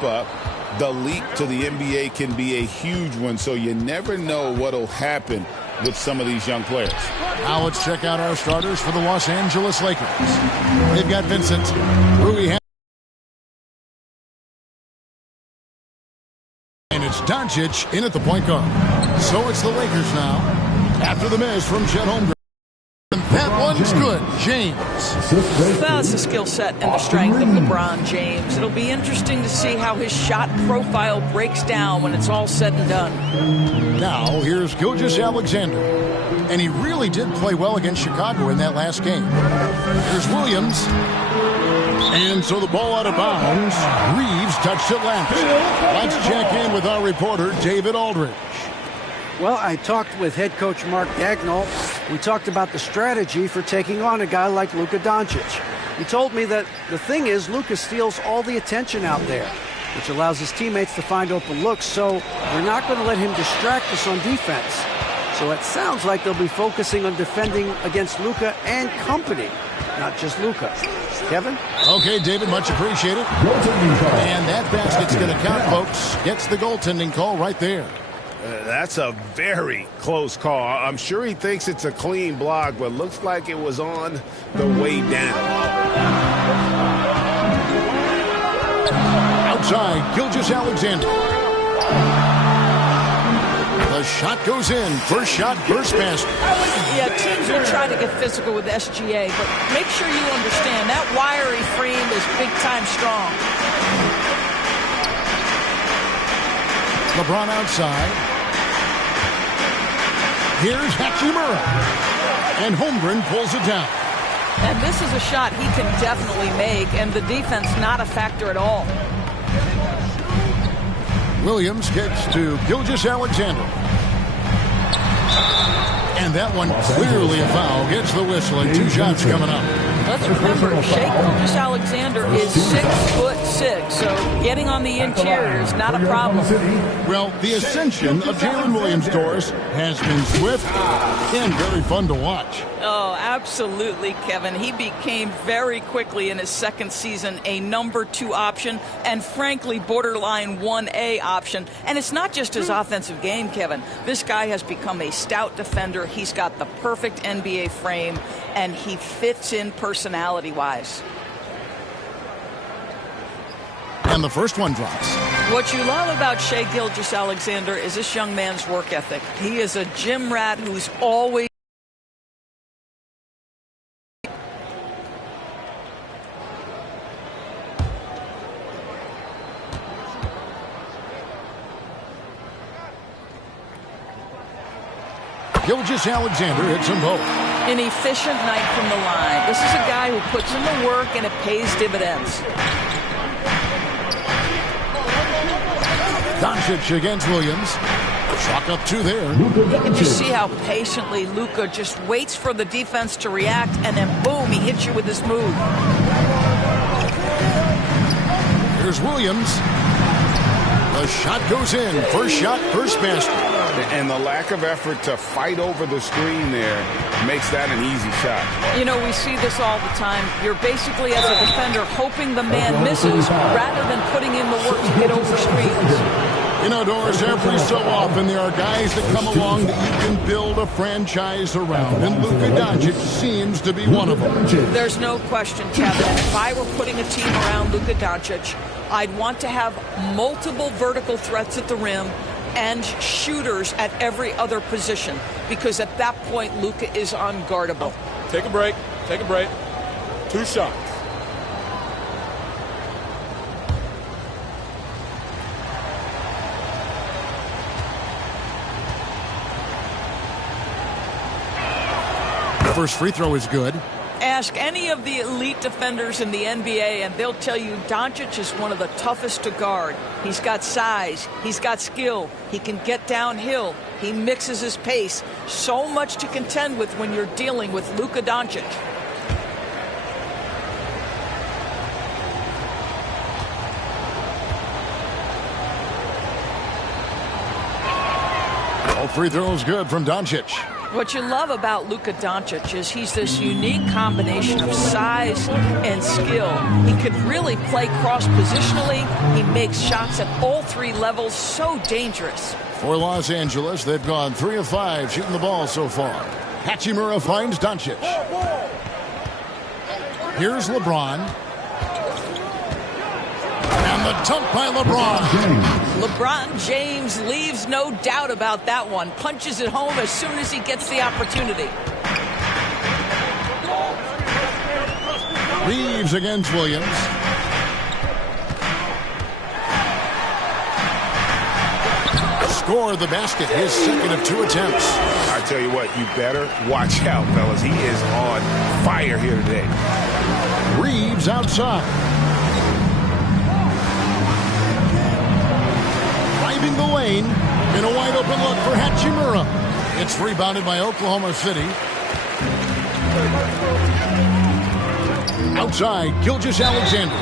The leap to the NBA can be a huge one, so you never know what will happen with some of these young players. Now let's check out our starters for the Los Angeles Lakers. They've got Vincent, Rui, and it's Doncic in at the point guard. So it's the Lakers now after the miss from Chet Holmgren. And that one's good. James. That's the skill set and the strength of LeBron James. It'll be interesting to see how his shot profile breaks down when it's all said and done. Now here's Gilgeous-Alexander. And he really did play well against Chicago in that last game. Here's Williams. And so the ball out of bounds. Reeves touched it last. Let's check in with our reporter, David Aldridge. Well, I talked with head coach Mark Dagnall. We talked about the strategy for taking on a guy like Luka Doncic. He told me that the thing is Luka steals all the attention out there, which allows his teammates to find open looks, so we're not going to let him distract us on defense. So it sounds like they'll be focusing on defending against Luka and company, not just Luka. Kevin? Okay, David, much appreciated. And that basket's going to count, folks. Gets the goaltending call right there. That's a very close call. I'm sure he thinks it's a clean block, but looks like it was on the way down. Outside, Gilgeous-Alexander. The shot goes in. First shot, first basket. Yeah, teams will try to get physical with SGA, but make sure you understand that wiry frame is big-time strong. LeBron outside. Here's Hachimura. And Holmgren pulls it down. And this is a shot he can definitely make, and the defense not a factor at all. Williams gets to Gilgeous-Alexander. And that one clearly a foul. Gets the whistle and two shots coming up. Let's remember, Shai Gilgeous-Alexander is 6'6", so getting on the interior is not a problem. Well, the ascension of Jalen Williams, Doris, has been swift and very fun to watch. Oh, absolutely, Kevin. He became very quickly in his second season a number 2 option and, frankly, borderline 1A option. And it's not just his offensive game, Kevin. This guy has become a stout defender. He's got the perfect NBA frame, and he fits in personality-wise. And the first one drops. What you love about Shai Gilgeous-Alexander is this young man's work ethic. He is a gym rat who's always Gilgeous-Alexander hits them both. an efficient night from the line. This is a guy who puts in the work and it pays dividends. Doncic against Williams. Chalk up 2 there. You can just see how patiently Luka just waits for the defense to react, and then boom, he hits you with this move. Here's Williams. The shot goes in. First shot, first basket. And the lack of effort to fight over the screen there makes that an easy shot. You know, we see this all the time. You're basically, as a defender, hoping the man misses rather than putting in the work to get over screens. You know, Doris, every so often there are guys that come along that you can build a franchise around, and Luka Doncic seems to be one of them. There's no question, Kevin. If I were putting a team around Luka Doncic, I'd want to have multiple vertical threats at the rim and shooters at every other position, because at that point, Luka is unguardable. Take a break. Take a break. 2 shots. First free throw is good. Ask any of the elite defenders in the NBA, and they'll tell you Doncic is one of the toughest to guard. He's got size. He's got skill. He can get downhill. He mixes his pace. So much to contend with when you're dealing with Luka Doncic. All free throws good from Doncic. What you love about Luka Doncic is he's this unique combination of size and skill. He could really play cross-positionally. He makes shots at all three levels, so dangerous. For Los Angeles, they've gone 3 of 5 shooting the ball so far. Hachimura finds Doncic. Here's LeBron. And the dunk by LeBron. LeBron James leaves no doubt about that one. Punches it home as soon as he gets the opportunity. Reeves against Williams. Scored the basket, his second of 2 attempts. I tell you what, you better watch out, fellas. He is on fire here today. Reeves outside. Driving the lane in a wide open look for Hachimura. It's rebounded by Oklahoma City. Outside, Gilgeous-Alexander.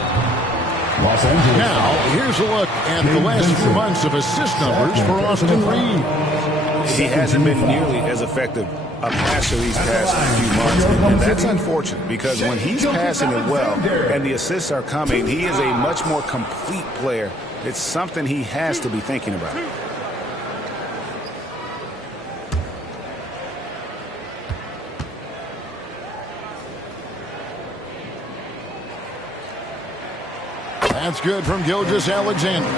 Now, here's a look at the last few months of assist numbers for Austin Reeves. He hasn't been nearly as effective a passer these past few months, and that's unfortunate because when he's passing it well and the assists are coming, he is a much more complete player. It's something he has to be thinking about. That's good from Gilgeous-Alexander.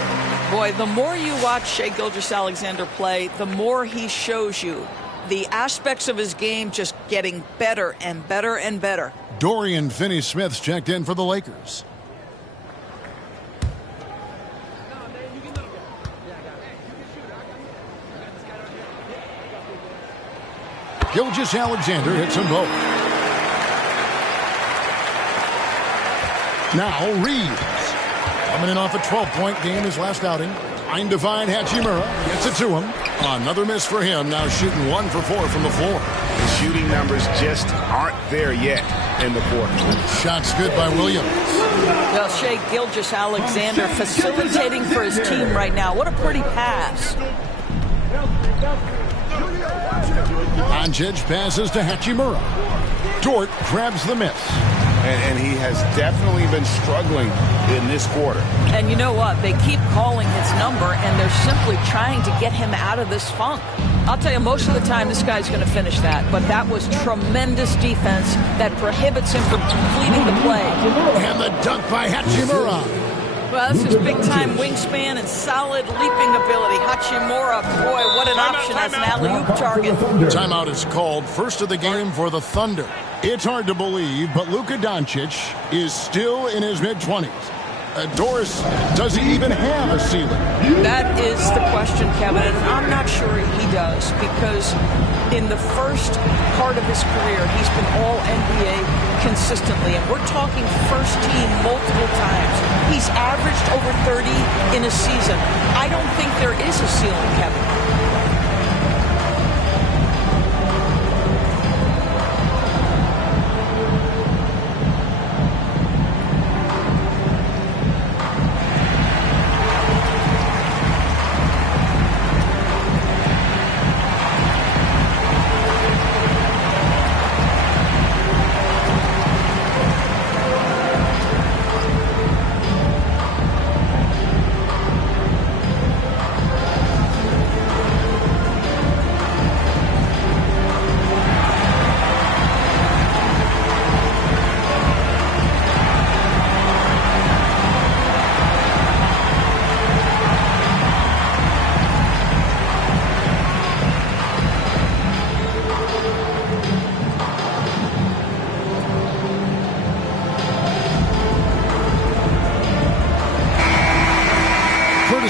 Boy, the more you watch Shai Gilgeous-Alexander play, the more he shows you the aspects of his game just getting better and better and better. Dorian Finney-Smith's checked in for the Lakers. Gilgeous-Alexander hits them both. Now Reeves. Coming in off a 12-point game his last outing. Eindivine Hachimura gets it to him. Another miss for him. Now shooting 1 for 4 from the floor. The shooting numbers just aren't there yet in the fourth. Shots good by Williams. Well, Shai Gilgeous-Alexander facilitating for his team right now. What a pretty pass. Doncic passes to Hachimura. Dort grabs the miss. And he has definitely been struggling in this quarter. And you know what? They keep calling his number, and they're simply trying to get him out of this funk. I'll tell you, most of the time, this guy's going to finish that. But that was tremendous defense that prohibits him from completing the play. And the dunk by Hachimura. Well, this is big-time wingspan and solid leaping ability. Hachimura, boy, what an option as an alley-oop target. Timeout is called. First of the game for the Thunder. It's hard to believe, but Luka Doncic is still in his mid-20s. Doris, does he even have a ceiling? That is the question, Kevin, and I'm not sure he does, because in the first part of his career, he's been all-NBA consistently, and we're talking first team multiple times. He's averaged over 30 in a season. I don't think there is a ceiling, Kevin.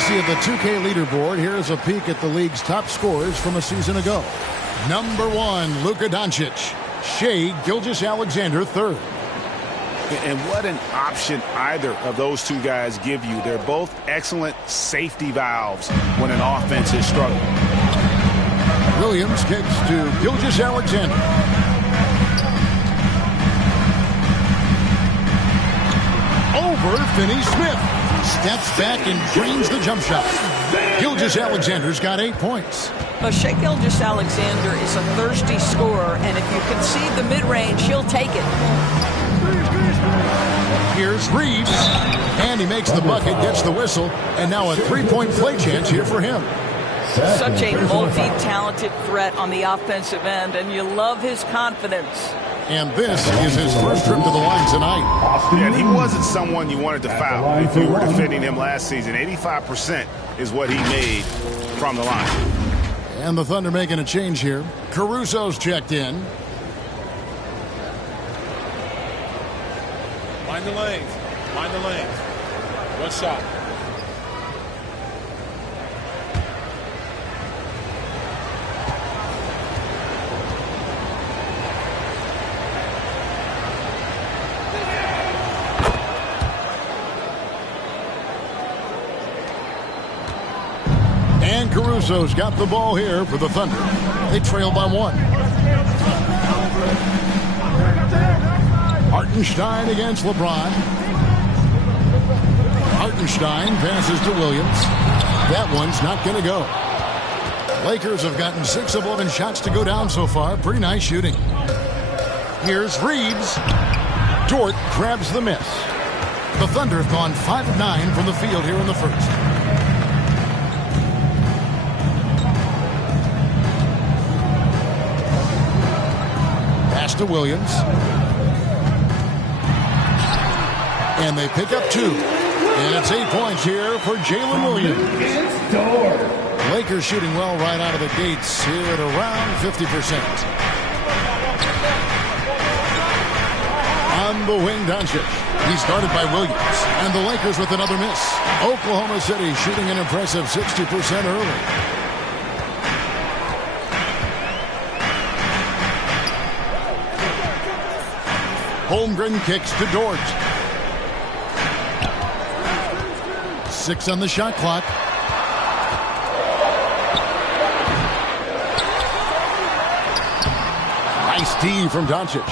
Of the 2K leaderboard, here's a peek at the league's top scorers from a season ago. Number 1, Luka Doncic. Shai Gilgeous-Alexander, third. And what an option either of those two guys give you. They're both excellent safety valves when an offense is struggling. Williams kicks to Gilgeous-Alexander. Over Finney-Smith. Steps back and drains the jump shot. Gilgeous-Alexander's got 8 points. Well, Shai Gilgeous-Alexander is a thirsty scorer, and if you concede the mid-range, he'll take it. Here's Reeves, and he makes the bucket, gets the whistle, and now a three-point play chance here for him. Such a multi-talented threat on the offensive end, and you love his confidence. And this is his first trip to the line tonight. Yeah, and he wasn't someone you wanted to foul. If you were defending him last season, 85% is what he made from the line. And the Thunder making a change here. Caruso's checked in. Mind the lanes. Mind the lanes. One shot. And Caruso's got the ball here for the Thunder. They trail by one. Hartenstein against LeBron. Hartenstein passes to Williams. That one's not going to go. Lakers have gotten 6 of 11 shots to go down so far. Pretty nice shooting. Here's Reeves. Dort grabs the miss. The Thunder have gone 5 of 9 from the field here in the first. Pass to Williams. And they pick up 2. And it's 8 points here for Jalen Williams. Lakers shooting well right out of the gates here at around 50%. On the wing, Doncic. He's guarded by Williams. And the Lakers with another miss. Oklahoma City shooting an impressive 60% early. Holmgren kicks to Dort. 6 on the shot clock. Nice D from Doncic.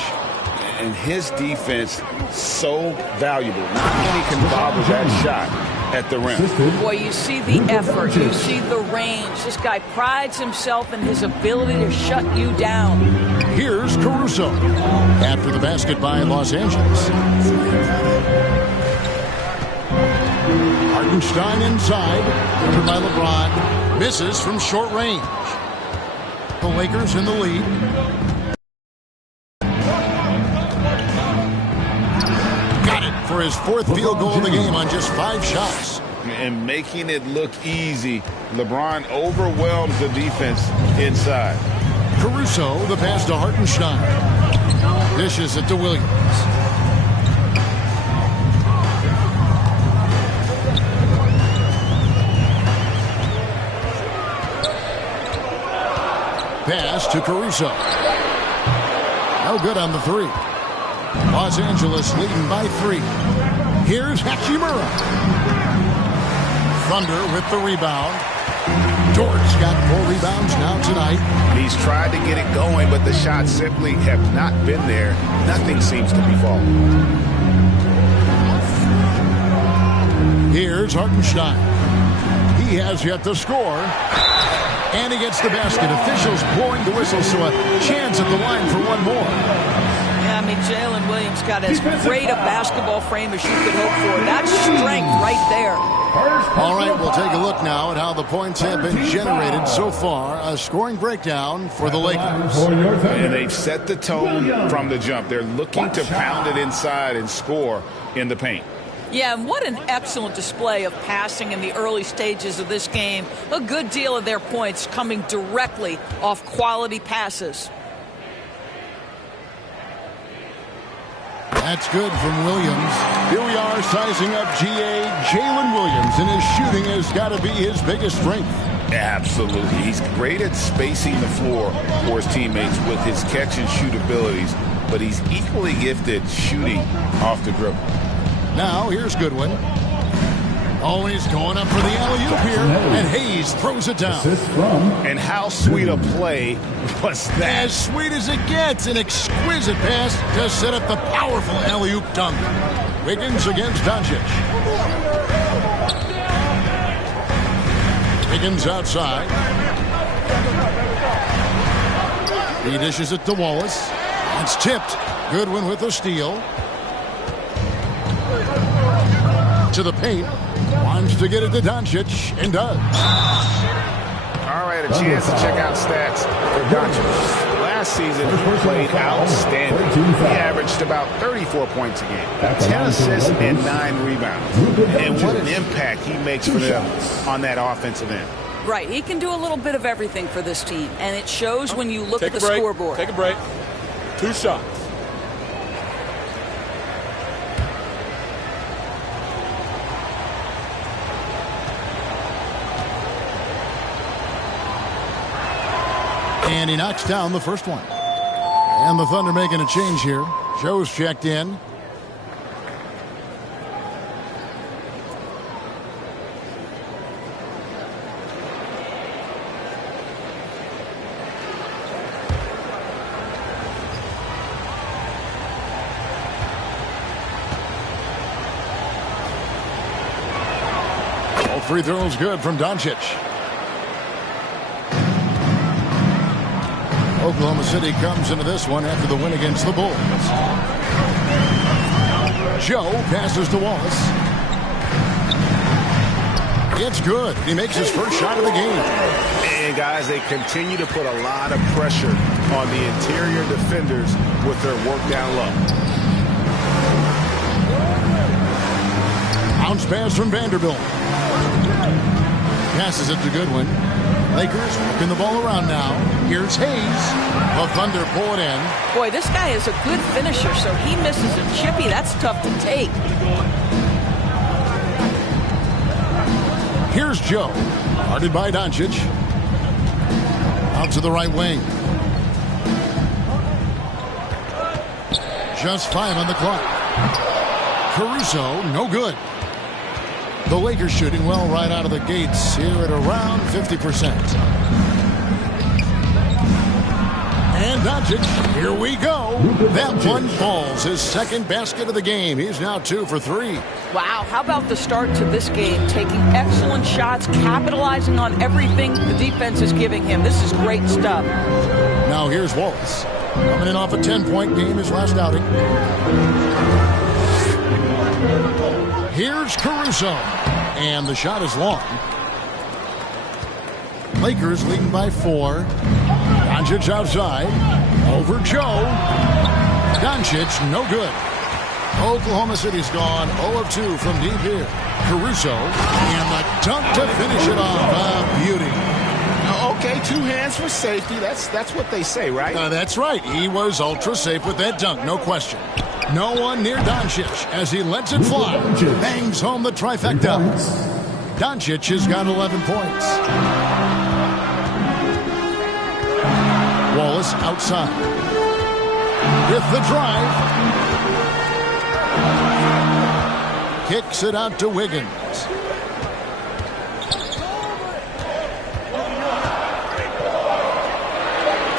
And his defense so valuable. Not many can bother that shot at the rim. Boy, you see the effort. You see the range. This guy prides himself in his ability to shut you down. Here's Caruso. After the basket by Los Angeles. Hartenstein inside. Covered by LeBron. Misses from short range. The Lakers in the lead. Got it for his 4th field goal of the game on just 5 shots. And making it look easy. LeBron overwhelms the defense inside. Caruso, the pass to Hartenstein. Dishes it to Williams. Pass to Caruso. No good on the 3. Los Angeles leading by 3. Here's Hachimura. Thunder with the rebound. Dort's got 4 rebounds now tonight. He's tried to get it going, but the shots simply have not been there. Nothing seems to be falling. Here's Hartenstein. He has yet to score. And he gets the basket. Officials blowing the whistle, so a chance at the line for one more. Yeah, I mean, Jalen Williams got as great a basketball frame as you could hope for. That's strength right there. All right, we'll take a look now at how the points have been generated so far. A scoring breakdown for the Lakers. And they've set the tone from the jump. They're looking to pound it inside and score in the paint. Yeah, and what an excellent display of passing in the early stages of this game. A good deal of their points coming directly off quality passes. That's good from Williams. Here we are sizing up GA Jalen Williams, and his shooting has got to be his biggest strength. Absolutely. He's great at spacing the floor for his teammates with his catch and shoot abilities, but he's equally gifted shooting off the dribble. Now, here's Goodwin. Oh, he's going up for the alley-oop here, and Hayes throws it down. And how sweet a play was that? As sweet as it gets, an exquisite pass to set up the powerful alley-oop dunk. Wiggins against Doncic. Wiggins outside. He dishes it to Wallace. It's tipped. Goodwin with the steal. To the paint. Wants to get it to Doncic, and does. All right, a chance to check out stats for Doncic. Last season, he played outstanding. He averaged about 34 points a game, 10 assists, and 9 rebounds. And what an impact he makes for them on that offensive end. Right, he can do a little bit of everything for this team, and it shows when you look at the scoreboard. Take a break. 2 shots. And he knocks down the first one. And the Thunder making a change here. Joe's checked in. All 3 throws good from Doncic. Oklahoma City comes into this one after the win against the Bulls. Joe passes to Wallace. It's good. He makes his first shot of the game. And guys, they continue to put a lot of pressure on the interior defenders with their work down low. Bounce pass from Vanderbilt. Passes it to Goodwin. Lakers working the ball around now. Here's Hayes. The Thunder pull it in. Boy, this guy is a good finisher, so he misses a chippy. That's tough to take. Here's Joe. Guarded by Doncic. Out to the right wing. Just 5 on the clock. Caruso, no good. The Lakers shooting well right out of the gates here at around 50%. And Doncic, here we go. That one falls. His second basket of the game. He's now 2 for 3. Wow, how about the start to this game? Taking excellent shots, capitalizing on everything the defense is giving him. This is great stuff. Now here's Wallace. Coming in off a 10-point game his last outing. Here's Caruso. And the shot is long. Lakers leading by 4. Doncic outside. Over Joe. Doncic, no good. Oklahoma City's gone 0 of 2 from deep here. Caruso. And the dunk to finish it off. A beauty. Okay, 2 hands for safety. That's what they say, right? That's right. He was ultra safe with that dunk, no question. No one near Doncic as he lets it fly. Bangs home the trifecta. Doncic has got 11 points. Wallace outside. With the drive. Kicks it out to Wiggins.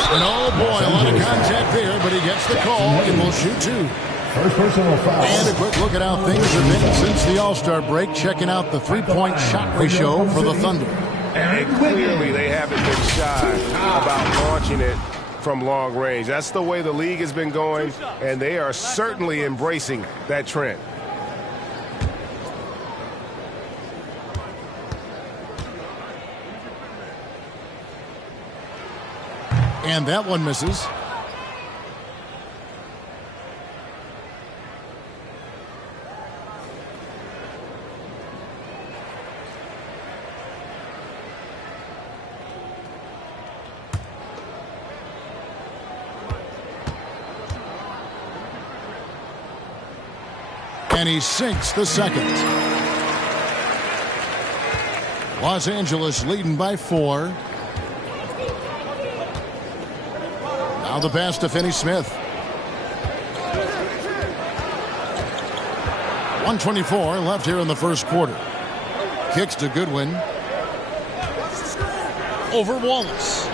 And oh boy, a lot of contact there, but he gets the call and will shoot 2. First personal foul. And a quick look at how things have been since the All-Star break, checking out the 3-point shot ratio for the Thunder. And clearly they haven't been shy about launching it from long range. That's the way the league has been going, and they are certainly embracing that trend. And that one misses. And he sinks the second. Los Angeles leading by 4. Now the pass to Finney-Smith. 1:24 left here in the first quarter. Kicks to Goodwin. Over Wallace.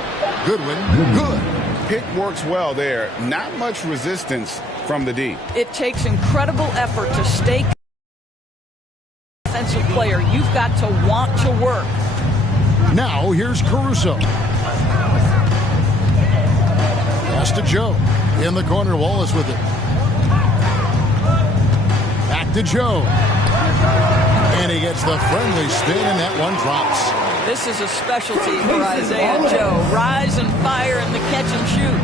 Goodwin, good. Pick works well there. Not much resistance from the D. It takes incredible effort to stay offensive player. You've got to want to work. Now here's Caruso. Pass to Joe. In the corner, Wallace with it. Back to Joe. And he gets the friendly spin, and that one drops. This is a specialty for Isaiah Joe. Rise and fire in the catch and shoot.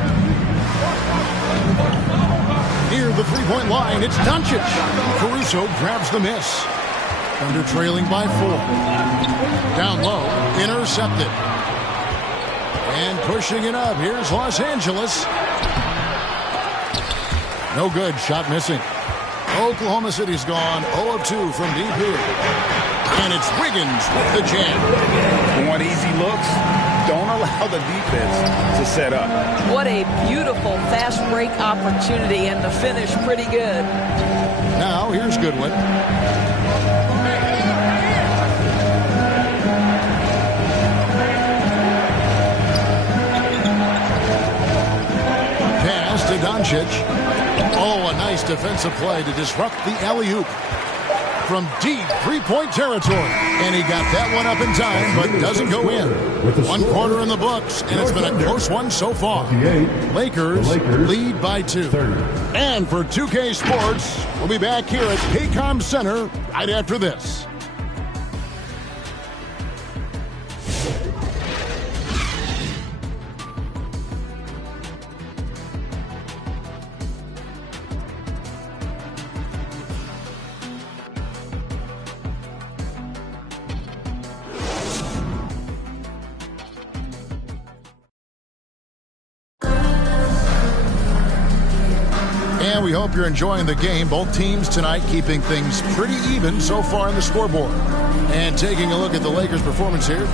Near the three-point line, it's Doncic. Caruso grabs the miss. Thunder trailing by 4. Down low, intercepted. And pushing it up, here's Los Angeles. No good, shot missing. Oklahoma City's gone 0 of 2 from deep here. And it's Wiggins with the jam. Want easy looks? Don't allow the defense to set up. What a beautiful fast break opportunity, and the finish pretty good. Now here's Goodwin. Pass to Doncic. Oh, a nice defensive play to disrupt the alley-oop from deep three-point territory. And he got that one up in time, but doesn't go in. 1 quarter in the books, and it's been a close one so far. Lakers lead by 2. And for 2K Sports, we'll be back here at Paycom Center right after this. And we hope you're enjoying the game. Both teams tonight keeping things pretty even so far on the scoreboard. And taking a look at the Lakers' performance here,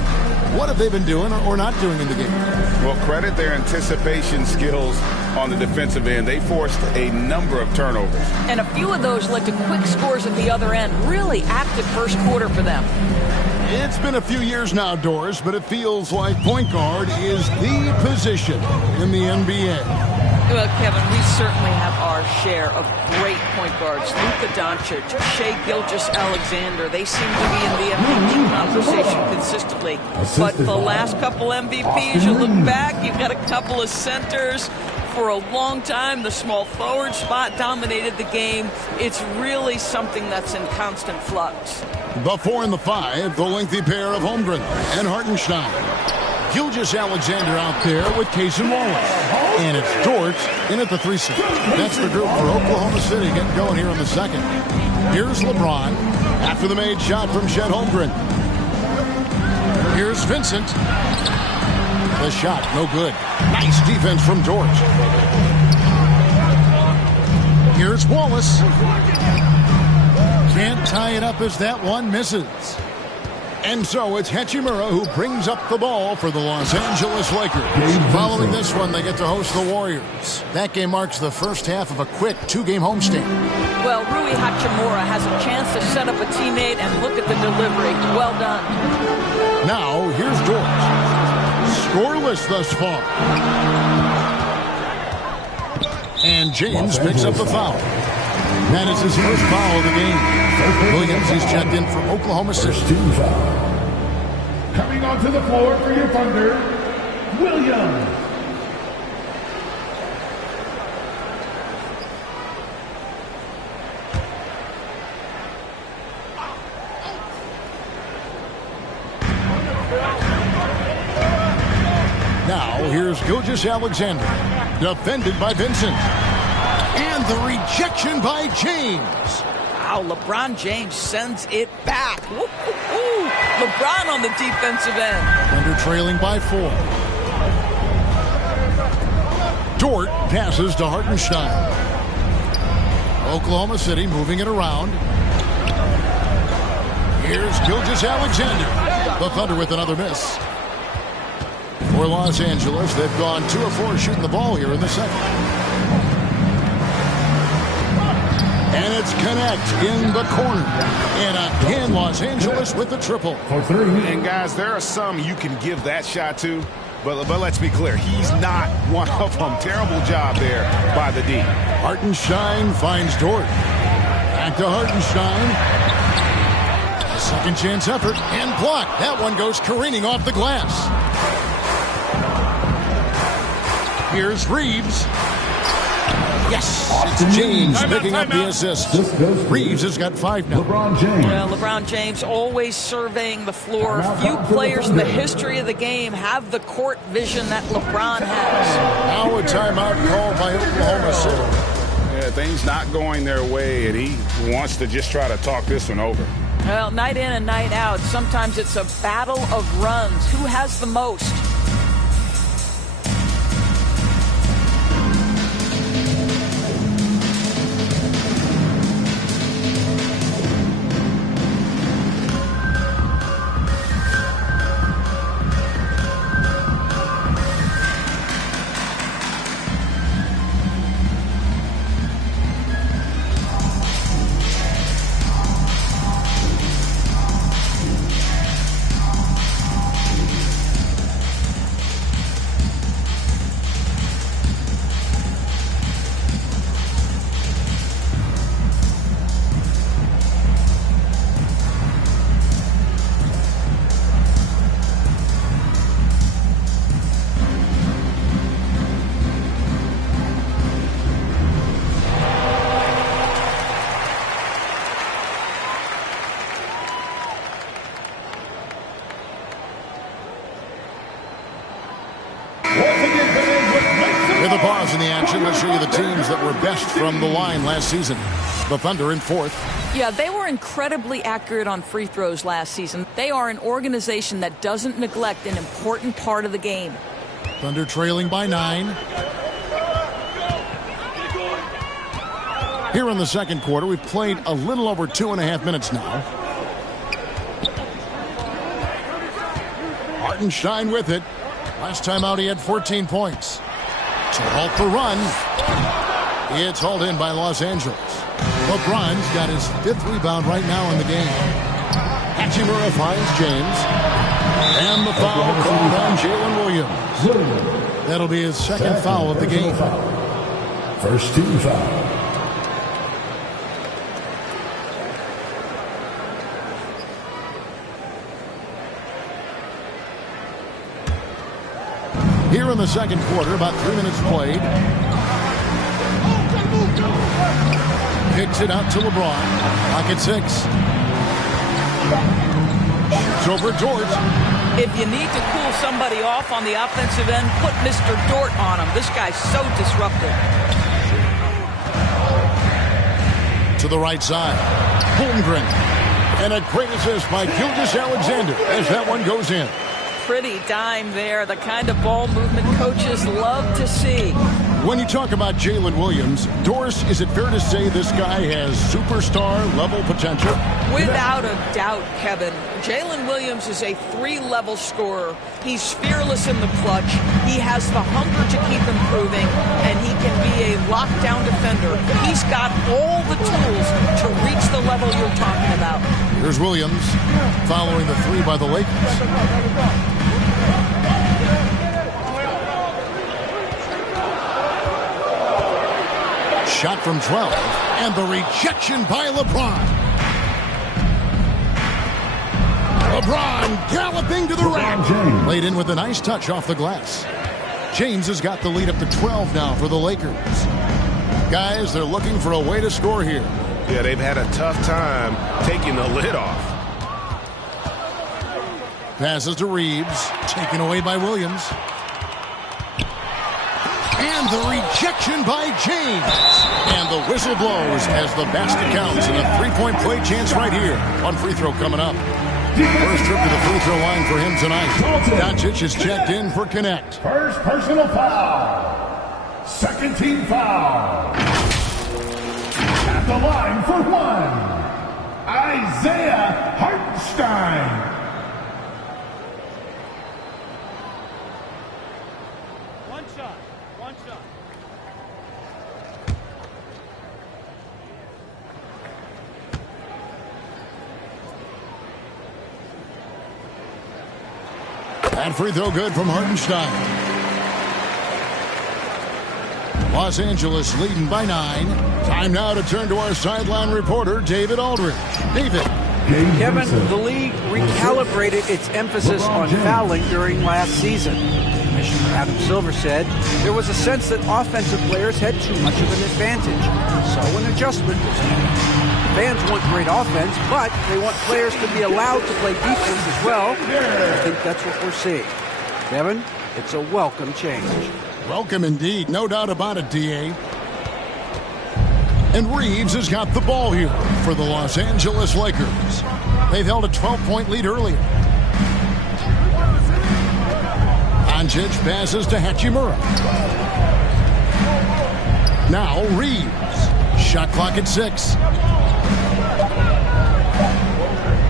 what have they been doing or not doing in the game? Well, credit their anticipation skills on the defensive end. They forced a number of turnovers. And a few of those led to quick scores at the other end. Really active first quarter for them. It's been a few years now, Doris, but it feels like point guard is the position in the NBA. Well, Kevin, we certainly have our share of great point guards. Luka Doncic, Shai Gilgeous-Alexander, they seem to be in the MVP conversation consistently. But the last couple MVPs, you look back, you've got a couple of centers. For a long time, the small forward spot dominated the game. It's really something that's in constant flux. The 4 and the 5, the lengthy pair of Holmgren and Hartenstein. Gilgeous-Alexander out there with Case and Wallace. And it's Dort in at the 3-6. That's the group for Oklahoma City getting going here in the second. Here's LeBron after the made shot from Chet Holmgren. Here's Vincent. The shot, no good. Nice defense from Dort. Here's Wallace. Can't tie it up as that one misses. And so it's Hachimura who brings up the ball for the Los Angeles Lakers. Following this one, they get to host the Warriors. That game marks the first half of a quick 2-game homestand. Well, Rui Hachimura has a chance to set up a teammate, and look at the delivery. Well done. Now, here's Dort. Scoreless thus far. And James picks up the foul. That is his first foul of the game. Williams, he's checked in from Oklahoma City. Coming onto the floor for your Thunder, Williams. Now, here's Gilgeous-Alexander, defended by Vincent. And the rejection by James. Wow, LeBron James sends it back. Woo-hoo-hoo. LeBron on the defensive end. Thunder trailing by 4. Dort passes to Hartenstein. Oklahoma City moving it around. Here's Gilgeous-Alexander. The Thunder with another miss. For Los Angeles, they've gone 2 of 4 shooting the ball here in the second. And it's Connect in the corner. And again, Los Angeles with the triple. And guys, there are some you can give that shot to, but let's be clear, he's not one of them. Terrible job there by the D. Hartenstein finds Dort. Back to Hartenstein. A second chance effort and blocked. That one goes careening off the glass. Here's Reeves. Yes, it's James picking up the assist. Reeves has got 5 now. LeBron James. Well, LeBron James always surveying the floor. Few players in the history of the game have the court vision that LeBron has. Now a timeout called by Oklahoma City. Yeah, things not going their way, and he wants to just try to talk this one over. Well, night in and night out, sometimes it's a battle of runs. Who has the most? With a pause in the action, let's show you the teams that were best from the line last season. The Thunder in 4th. Yeah, they were incredibly accurate on free throws last season. They are an organization that doesn't neglect an important part of the game. Thunder trailing by 9. Here in the second quarter, we've played a little over 2.5 minutes now. Hartenstein with it. Last time out, he had 14 points. To halt the run, it's hauled in by Los Angeles. LeBron's got his 5th rebound right now in the game. Hachimura finds James. And the foul called on Jalen Williams. That'll be his second foul of the game. First team foul. Here in the second quarter, about 3 minutes played. Kicks it out to LeBron. Pocket 6. Shoots over Dort. If you need to cool somebody off on the offensive end, put Mr. Dort on him. This guy's so disruptive. To the right side. Holmgren. And a great assist by Gilgeous-Alexander as that one goes in. Pretty dime there, the kind of ball movement coaches love to see. When you talk about Jalen Williams, Doris, is it fair to say this guy has superstar-level potential? Without a doubt, Kevin. Jalen Williams is a 3-level scorer. He's fearless in the clutch. He has the hunger to keep improving, and he can be a lockdown defender. He's got all the tools to reach the level you're talking about. Here's Williams following the 3 by the Lakers. Shot from 12, and the rejection by LeBron. LeBron galloping to the rack. Laid in with a nice touch off the glass. James has got the lead up to 12 now for the Lakers. Guys, they're looking for a way to score here. Yeah, they've had a tough time taking the lid off. Passes to Reeves, taken away by Williams. And the rejection by James. And the whistle blows as the basket counts. And a 3-point play chance right here. One free throw coming up. First trip to the free throw line for him tonight. Doncic is checked in for Connect. First personal foul. Second team foul. At the line for 1. Isaiah Hartenstein. That free throw good from Hartenstein. Los Angeles leading by 9. Time now to turn to our sideline reporter, David Aldridge. David. Kevin, the league recalibrated its emphasis on fouling during last season. Commissioner Adam Silver said, there was a sense that offensive players had too much of an advantage. So an adjustment was made. Fans want great offense, but they want players to be allowed to play defense as well. I think that's what we're seeing. Kevin, it's a welcome change. Welcome indeed, no doubt about it, D.A. And Reeves has got the ball here for the Los Angeles Lakers. They've held a 12-point lead earlier. Doncic passes to Hachimura. Now Reeves. Shot clock at 6.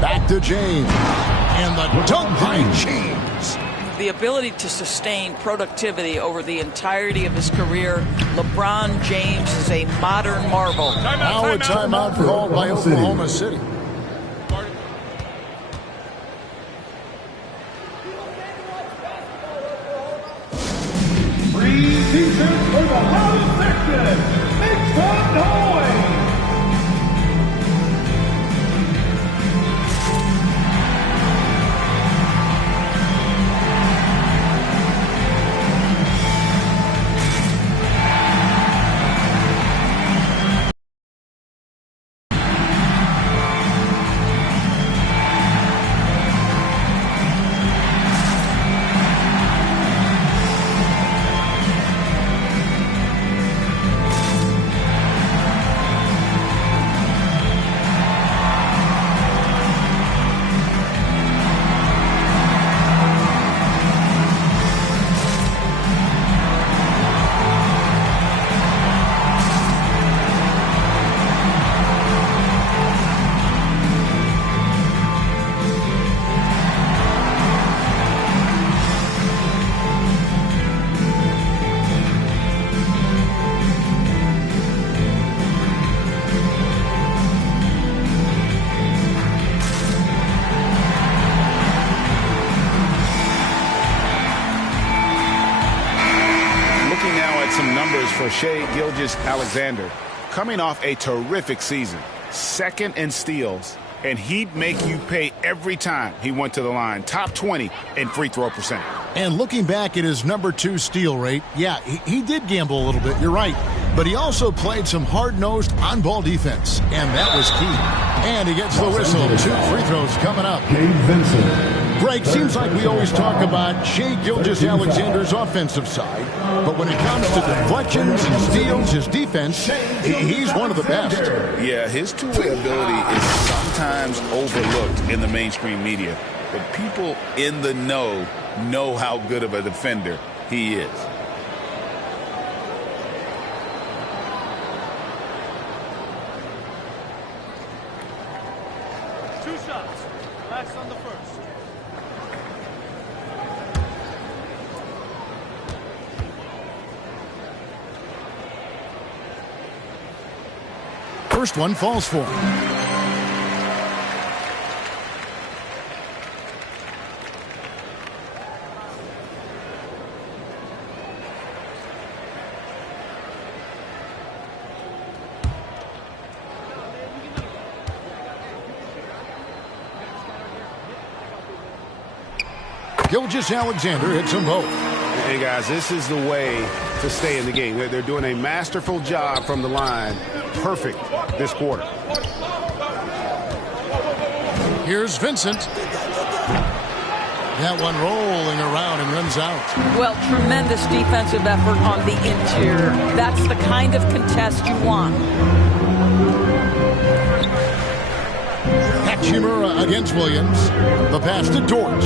Back to James. And the dunk by James. The ability to sustain productivity over the entirety of his career, LeBron James is a modern marvel. Now a timeout called by Oklahoma City. Defense for the House section. Make some noise. For Shai Gilgeous-Alexander, coming off a terrific season, second in steals, and he'd make you pay every time he went to the line. Top 20 in free throw percent. And looking back at his #2 steal rate, yeah, he did gamble a little bit, you're right. But he also played some hard-nosed on-ball defense, and that was key. And he gets the whistle. 2 free throws coming up. Gabe Vincent. Greg, seems like we always talk about Shai Gilgeous-Alexander's offensive side, but when it comes to deflections and steals, his defense, he's one of the best. Yeah, his two-way ability is sometimes overlooked in the mainstream media, but people in the know how good of a defender he is. First one falls for him. Gilgeous-Alexander hits them both. Hey, guys, this is the way to stay in the game. They're doing a masterful job from the line. Perfect this quarter. Here's Vincent. That one rolling around and runs out. Well, tremendous defensive effort on the interior. That's the kind of contest you want. Hachimura against Williams. The pass to Dort.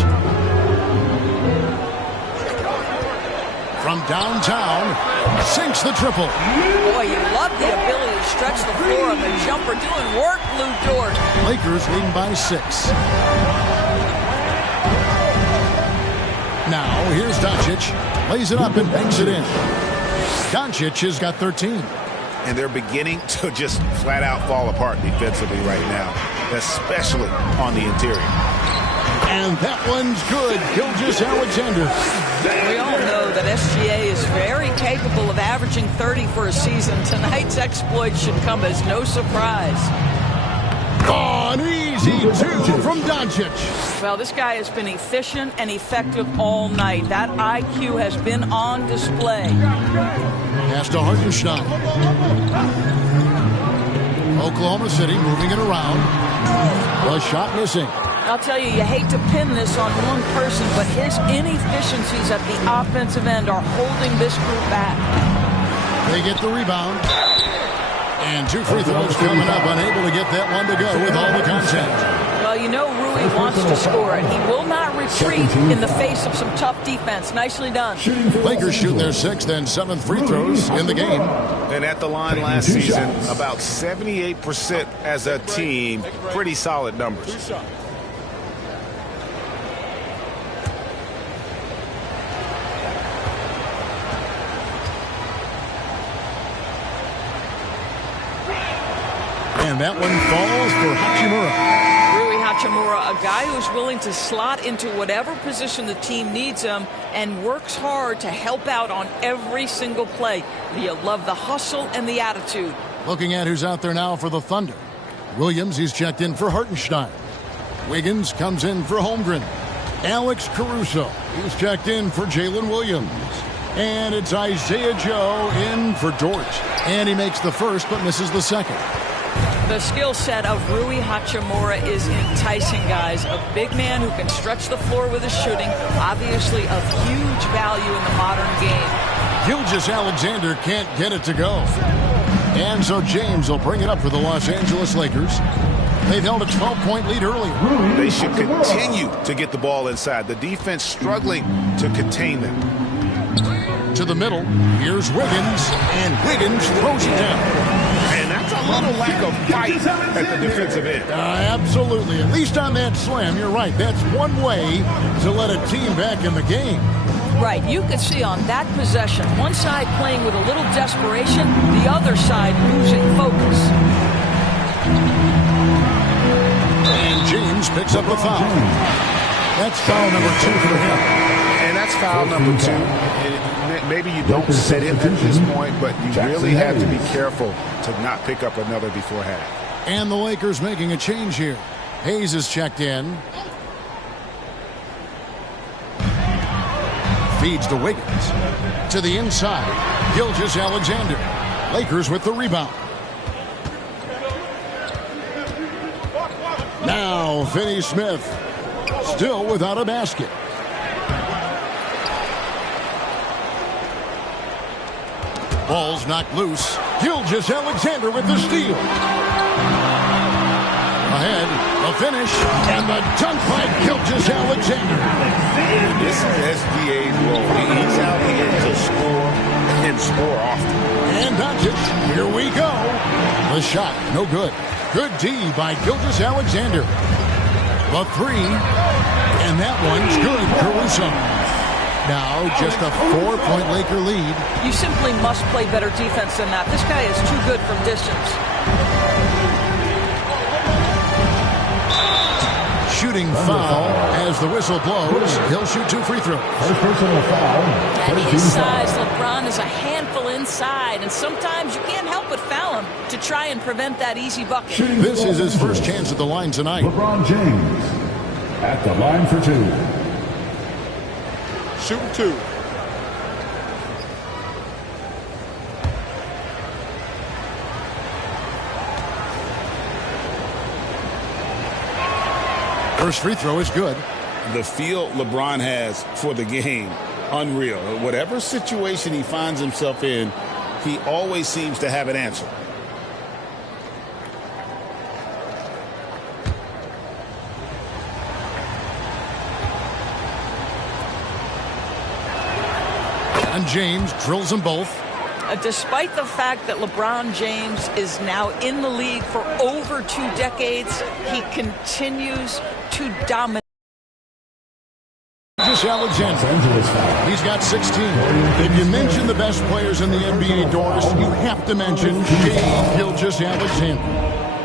From downtown, sinks the triple. Boy, you love the ability to stretch the floor on the jumper. Doing work, Lou Dort. Lakers leading by 6. Now, here's Doncic. Lays it up and banks it in. Doncic has got 13. And they're beginning to just flat out fall apart defensively right now, especially on the interior. And that one's good. Gilgeous-Alexander. We all know that SGA is very capable of averaging 30 for a season. Tonight's exploit should come as no surprise. Oh, an easy two from Doncic. Well, this guy has been efficient and effective all night. That IQ has been on display. Pass to Hartenstein. Oklahoma City moving it around. The shot missing. I'll tell you hate to pin this on one person, but his inefficiencies at the offensive end are holding this group back. They get the rebound. And 2 free throws coming up, unable to get that one to go with all the contact. Well, you know Rui wants to score, and he will not retreat in the face of some tough defense. Nicely done. Lakers shoot their 6th and 7th free throws in the game. And at the line last season, about 78% as a team. Pretty solid numbers. And that one falls for Hachimura. Rui Hachimura, a guy who's willing to slot into whatever position the team needs him and works hard to help out on every single play. You love the hustle and the attitude. Looking at who's out there now for the Thunder. Williams, he's checked in for Hartenstein. Wiggins comes in for Holmgren. Alex Caruso, he's checked in for Jalen Williams. And it's Isaiah Joe in for Dort. And he makes the first but misses the second. The skill set of Rui Hachimura is enticing, guys. A big man who can stretch the floor with his shooting. Obviously of huge value in the modern game. Gilgeous-Alexander can't get it to go. And so James will bring it up for the Los Angeles Lakers. They've held a 12-point lead earlier. They should continue to get the ball inside. The defense struggling to contain them. To the middle. Here's Wiggins. And Wiggins throws it down. And that's a little lack of fight at the defensive end. Absolutely. At least on that slam, you're right. That's one way to let a team back in the game. Right. You could see on that possession, one side playing with a little desperation, the other side losing focus. And James picks up a foul. That's foul number 2 for him. And that's foul number 2. Maybe you don't set it at this point, but you really have to be careful to not pick up another before half. And the Lakers making a change here. Hayes is checked in. Feeds to Wiggins. To the inside. Gilgeous-Alexander. Lakers with the rebound. Now Finney-Smith. Still without a basket. Ball's knocked loose. Gilgeous-Alexander with the steal. Ahead, the finish, and the dunk by Gilgeous-Alexander. This is SGA's role. He's out here to score and score often. And Doncic, here we go. The shot, no good. Good D by Gilgeous-Alexander. The 3, and that one's good. Caruso. Now just a 4-point Laker lead. You simply must play better defense than that. This guy is too good from distance. Shooting foul as the whistle blows. He'll shoot 2 free throws. At his size, LeBron is a handful inside, and sometimes you can't help but foul him to try and prevent that easy bucket. This is his first chance at the line tonight. LeBron James at the line for 2. Shooting 2. First free throw is good. The feel LeBron has for the game, unreal. Whatever situation he finds himself in, he always seems to have an answer. And James drills them both. Despite the fact that LeBron James is now in the league for over 2 decades, he continues to dominate. Alexander. He's got 16. If you mention the best players in the NBA, Doris, you have to mention Shai Gilgeous-Alexander.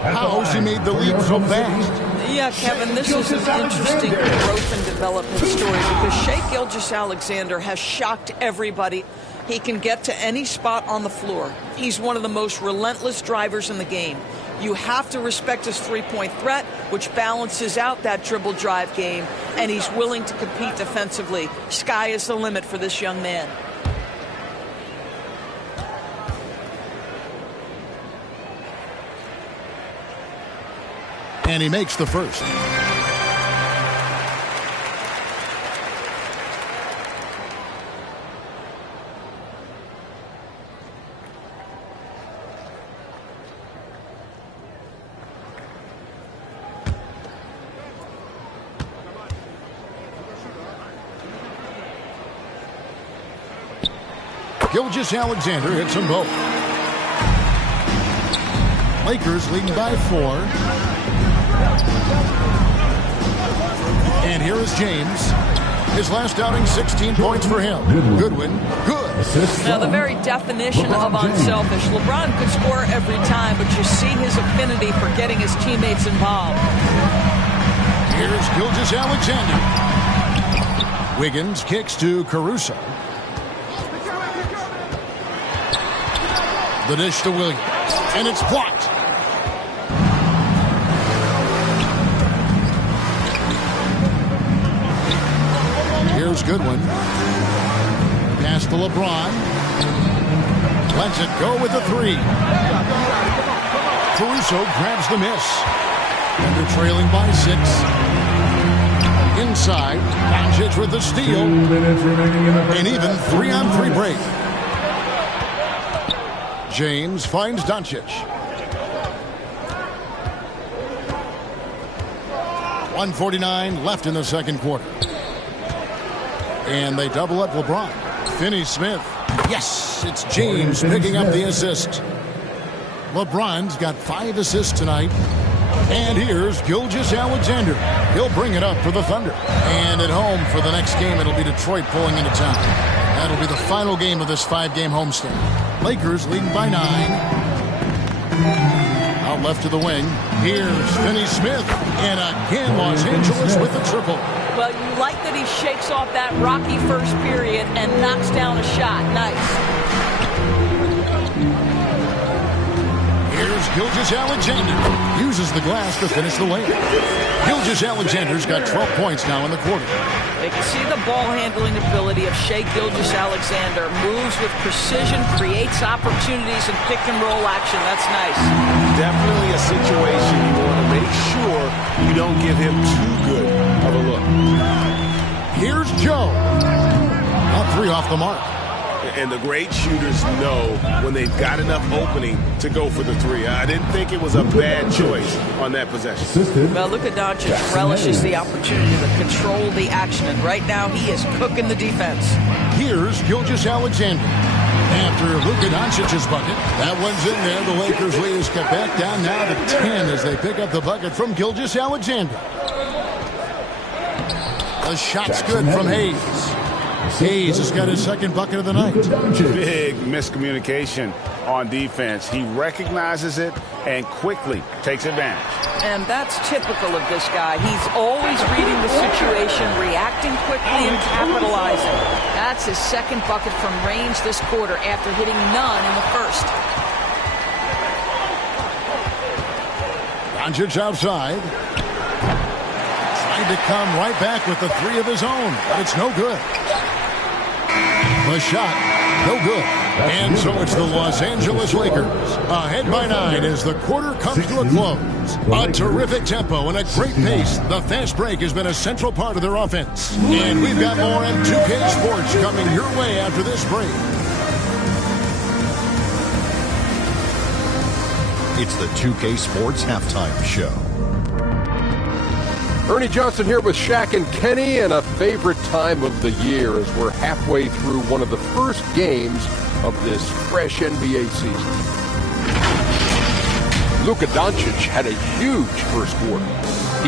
How has he made the league so fast? Yeah, Kevin, this is an interesting growth and development story because Shai Gilgeous-Alexander has shocked everybody. He can get to any spot on the floor. He's one of the most relentless drivers in the game. You have to respect his three-point threat, which balances out that dribble drive game, and he's willing to compete defensively. Sky is the limit for this young man. And he makes the first. Gilgeous-Alexander hits them both. Lakers leading by 4. And here is James. His last outing, 16 points for him. Goodwin, good. Now, the very definition of unselfish. LeBron could score every time, but you see his affinity for getting his teammates involved. Here's Gilgeous-Alexander. Wiggins kicks to Caruso. The dish to Williams, and it's blocked. Here's Goodwin. Pass to LeBron. Lets it go with the 3. Caruso grabs the miss. And they're trailing by 6. Inside, Doncic with the steal. An even 3-on-3 break. James finds Doncic. 1:49 left in the second quarter. And they double up LeBron. Finney-Smith. Yes, it's James picking up the assist. LeBron's got 5 assists tonight. And here's Gilgeous-Alexander. He'll bring it up for the Thunder. And at home for the next game, it'll be Detroit pulling into town. That'll be the final game of this 5-game homestand. Lakers leading by 9. Out left to the wing. Here's Finney-Smith. And again, Los Angeles with the triple. Well, you like that he shakes off that rocky first period and knocks down a shot. Nice. Here's Gilgeous-Alexander. Uses the glass to finish the lane. Gilgeous-Alexander's got 12 points now in the quarter. You can see the ball handling ability of Shai Gilgeous-Alexander. Moves with precision, creates opportunities in pick and roll action. That's nice. Definitely a situation you want to make sure you don't give him too good of a look. Here's Joe. A 3 off the mark. And the great shooters know when they've got enough opening to go for the 3. I didn't think it was a bad choice on that possession. Well, Luka Doncic relishes the opportunity to control the action, and right now he is cooking the defense. Here's Gilgeous-Alexander. After Luka Doncic's bucket, that one's in there. The Lakers lead is cut back down now to 10 as they pick up the bucket from Gilgeous-Alexander. The shot's good from Hayes. Hayes has got his second bucket of the night. Big miscommunication on defense. He recognizes it and quickly takes advantage. And that's typical of this guy. He's always reading the situation, reacting quickly, and capitalizing. That's his second bucket from range this quarter after hitting none in the first. Doncic outside. Tried to come right back with the 3 of his own, but it's no good. The shot, no good. And so it's the Los Angeles Lakers ahead by 9 as the quarter comes to a close. A terrific tempo and a great pace. The fast break has been a central part of their offense. And we've got more M2K Sports coming your way after this break. It's the 2K Sports Halftime Show. Ernie Johnson here with Shaq and Kenny, and a favorite time of the year as we're halfway through one of the first games of this fresh NBA season. Luka Doncic had a huge first quarter.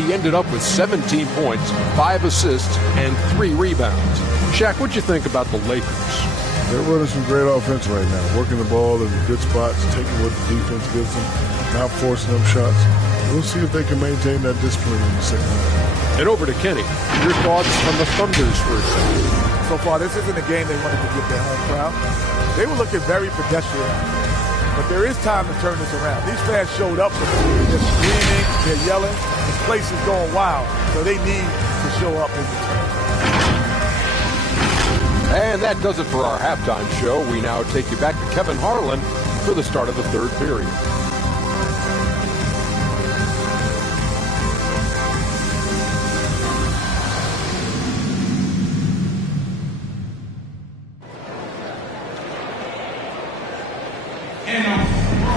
He ended up with 17 points, 5 assists, and 3 rebounds. Shaq, what'd you think about the Lakers? They're running some great offense right now, working the ball in good spots, taking what the defense gives them, not forcing them shots. We'll see if they can maintain that discipline in the second half. And over to Kenny. Your thoughts on the Thunder's first half? So far, this isn't a game they wanted to give their home crowd. They were looking very pedestrian. But there is time to turn this around. These fans showed up. They're screaming, they're yelling. The place is going wild. So they need to show up in return. And that does it for our halftime show. We now take you back to Kevin Harlan for the start of the third period.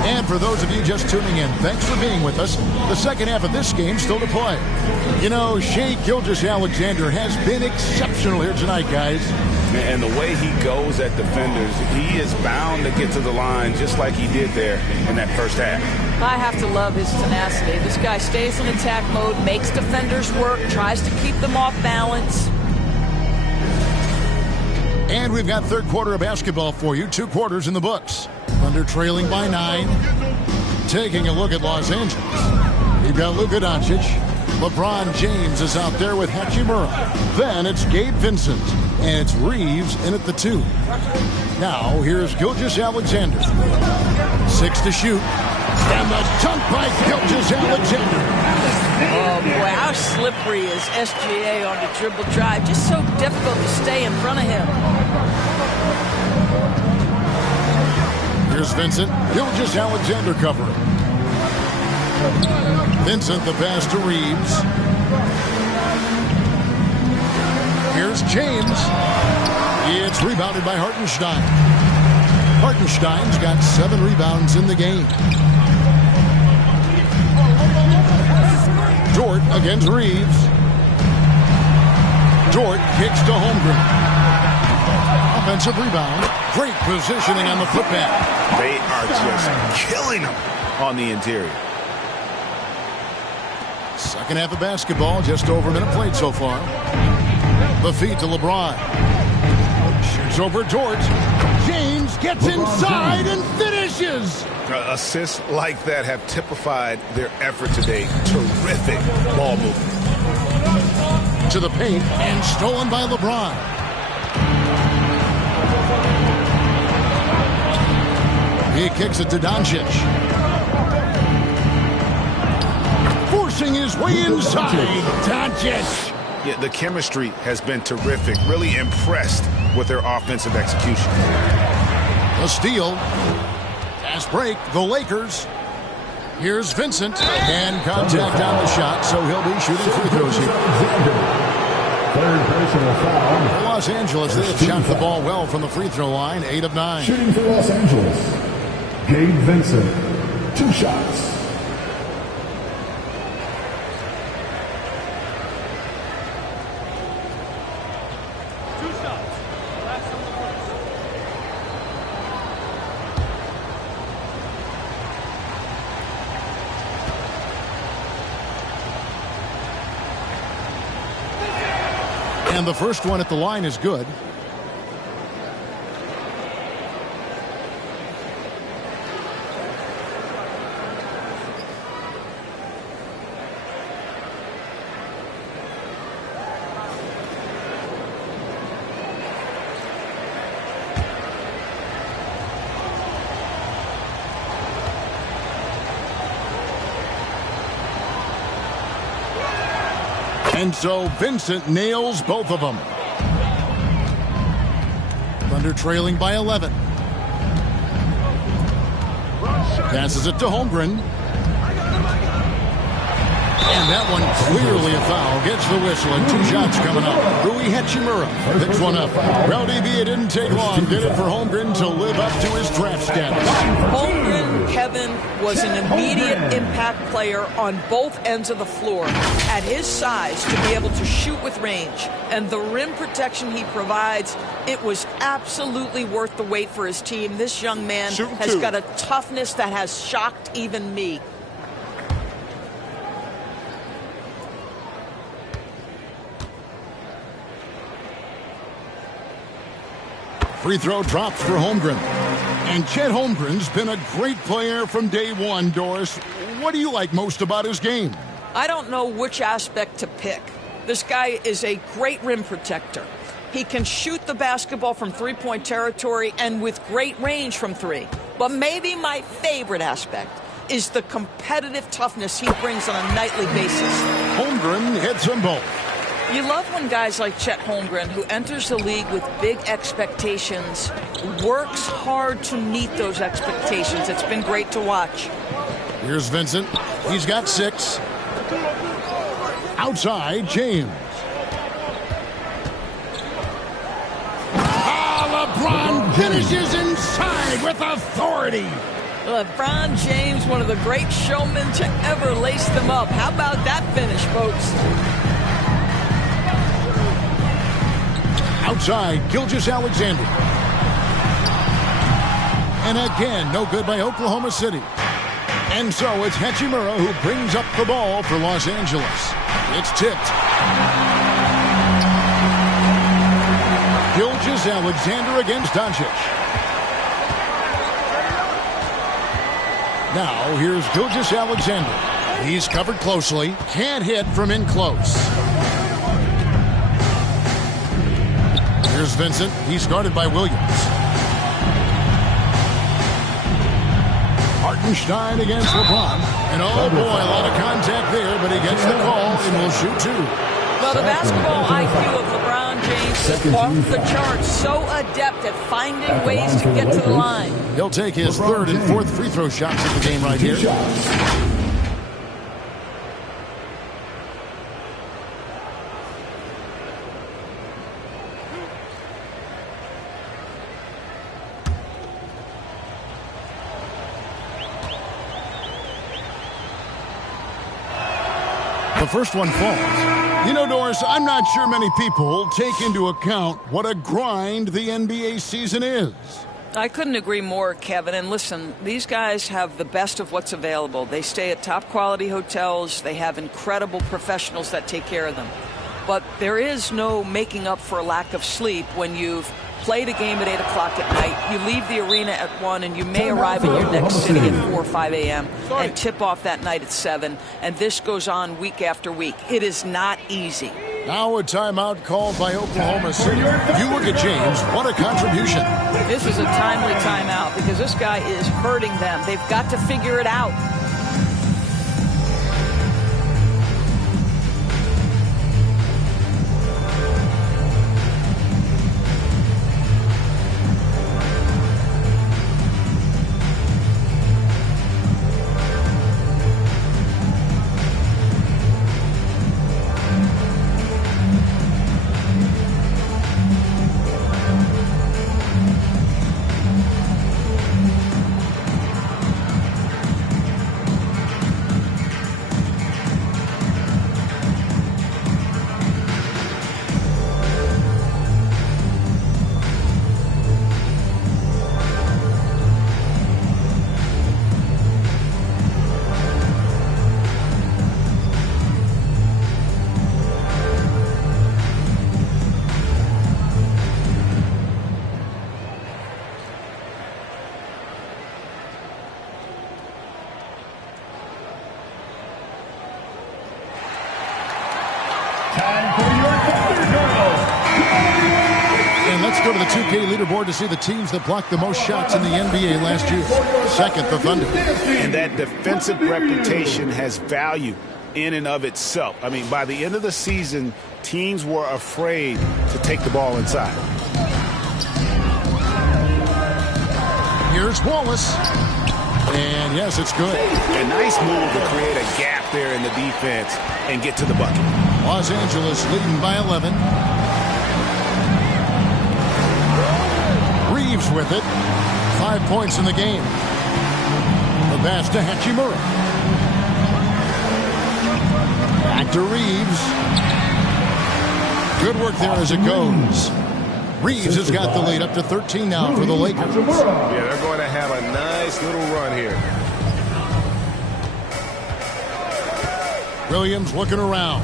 And for those of you just tuning in, thanks for being with us. The second half of this game still to play. You know, Shai Gilgeous-Alexander has been exceptional here tonight, guys. And the way he goes at defenders, he is bound to get to the line just like he did there in that first half. I have to love his tenacity. This guy stays in attack mode, makes defenders work, tries to keep them off balance. And we've got third quarter of basketball for you. 2 quarters in the books. Thunder trailing by 9. Taking a look at Los Angeles. You've got Luka Doncic. LeBron James is out there with Hachimura. Then it's Gabe Vincent. And it's Reeves in at the 2. Now here's Gilgeous-Alexander. 6 to shoot. And the dunk by Gilgeous-Alexander. Oh, boy, how slippery is SGA on the dribble drive. Just so difficult to stay in front of him. Here's Vincent. Gilgeous-Alexander covering. Vincent, the pass to Reeves. Here's James. It's rebounded by Hartenstein. Hartenstein's got 7 rebounds in the game. Dort against Reeves. Dort kicks to Holmgren. Offensive rebound. Great positioning on the putback. They are just killing him on the interior. Second half of basketball, just over a minute played so far. The feed to LeBron. Shoots over Dort. James gets inside and finishes. Assists like that have typified their effort today. Terrific ball movement. To the paint and stolen by LeBron. He kicks it to Doncic. Forcing his way inside. Doncic. Yeah, the chemistry has been terrific. Really impressed with their offensive execution. A steal. Fast break. The Lakers. Here's Vincent. And contact on the shot, so he'll be shooting free throws here. Third personal foul. Los Angeles, they have shot the ball well from the free throw line. 8 of 9. Shooting for Los Angeles, Gabe Vincent. 2 shots. And the first one at the line is good. And so Vincent nails both of them. Thunder trailing by 11. Passes it to Holmgren. And that one clearly a foul. Gets the whistle and 2 shots coming up. Rui Hachimura picks one up. Rowdy B, it didn't take long, did it, for Holmgren to live up to his draft status. Holmgren, Kevin, was an immediate impact player on both ends of the floor. At his size, to be able to shoot with range and the rim protection he provides, it was absolutely worth the wait for his team. This young man has got a toughness that has shocked even me. Free throw drops for Holmgren. And Chet Holmgren's been a great player from day one, Doris. What do you like most about his game? I don't know which aspect to pick. This guy is a great rim protector. He can shoot the basketball from three-point territory and with great range from 3. But maybe my favorite aspect is the competitive toughness he brings on a nightly basis. Holmgren hits them both. You love when guys like Chet Holmgren, who enters the league with big expectations, works hard to meet those expectations. It's been great to watch. Here's Vincent. He's got 6. Outside, James. LeBron finishes inside with authority. LeBron James, one of the great showmen to ever lace them up. How about that finish, folks? Outside, Gilgeous-Alexander. And again, no good by Oklahoma City. And so it's Hachimura who brings up the ball for Los Angeles. It's tipped. Gilgeous-Alexander against Doncic. Now here's Gilgeous-Alexander. He's covered closely. Can't hit from in close. Here's Vincent. He's guarded by Williams. Hartenstein against LeBron. And oh boy, a lot of contact there, but he gets the call and will shoot 2. Well, the basketball IQ of LeBron James is off the charts. So adept at finding ways to get to the line. He'll take his 3rd and 4th free throw shots of the game right here. The first one falls. You know, Doris, I'm not sure many people take into account what a grind the NBA season is. I couldn't agree more, Kevin. And listen, these guys have the best of what's available. They stay at top-quality hotels. They have incredible professionals that take care of them. But there is no making up for a lack of sleep when you've played a game at 8 o'clock at night. You leave the arena at 1, and you may arrive at your next city at 4 or 5 a.m. and tip off that night at 7. And this goes on week after week. It is not easy. Now a timeout called by Oklahoma City. You look at James. What a contribution. This is a timely timeout because this guy is hurting them. They've got to figure it out. And let's go to the 2K leaderboard to see the teams that blocked the most shots in the NBA last year. Second, the Thunder. And that defensive reputation has value in and of itself. I mean, by the end of the season, teams were afraid to take the ball inside. Here's Wallace. And yes, it's good. A nice move to create a gap there in the defense and get to the bucket. Los Angeles leading by 11. Reeves with it. 5 points in the game. The pass to Hachimura. Back to Reeves. Good work there as it goes. Reeves has got the lead up to 13 now for the Lakers. Yeah, they're going to have a nice little run here. Williams looking around.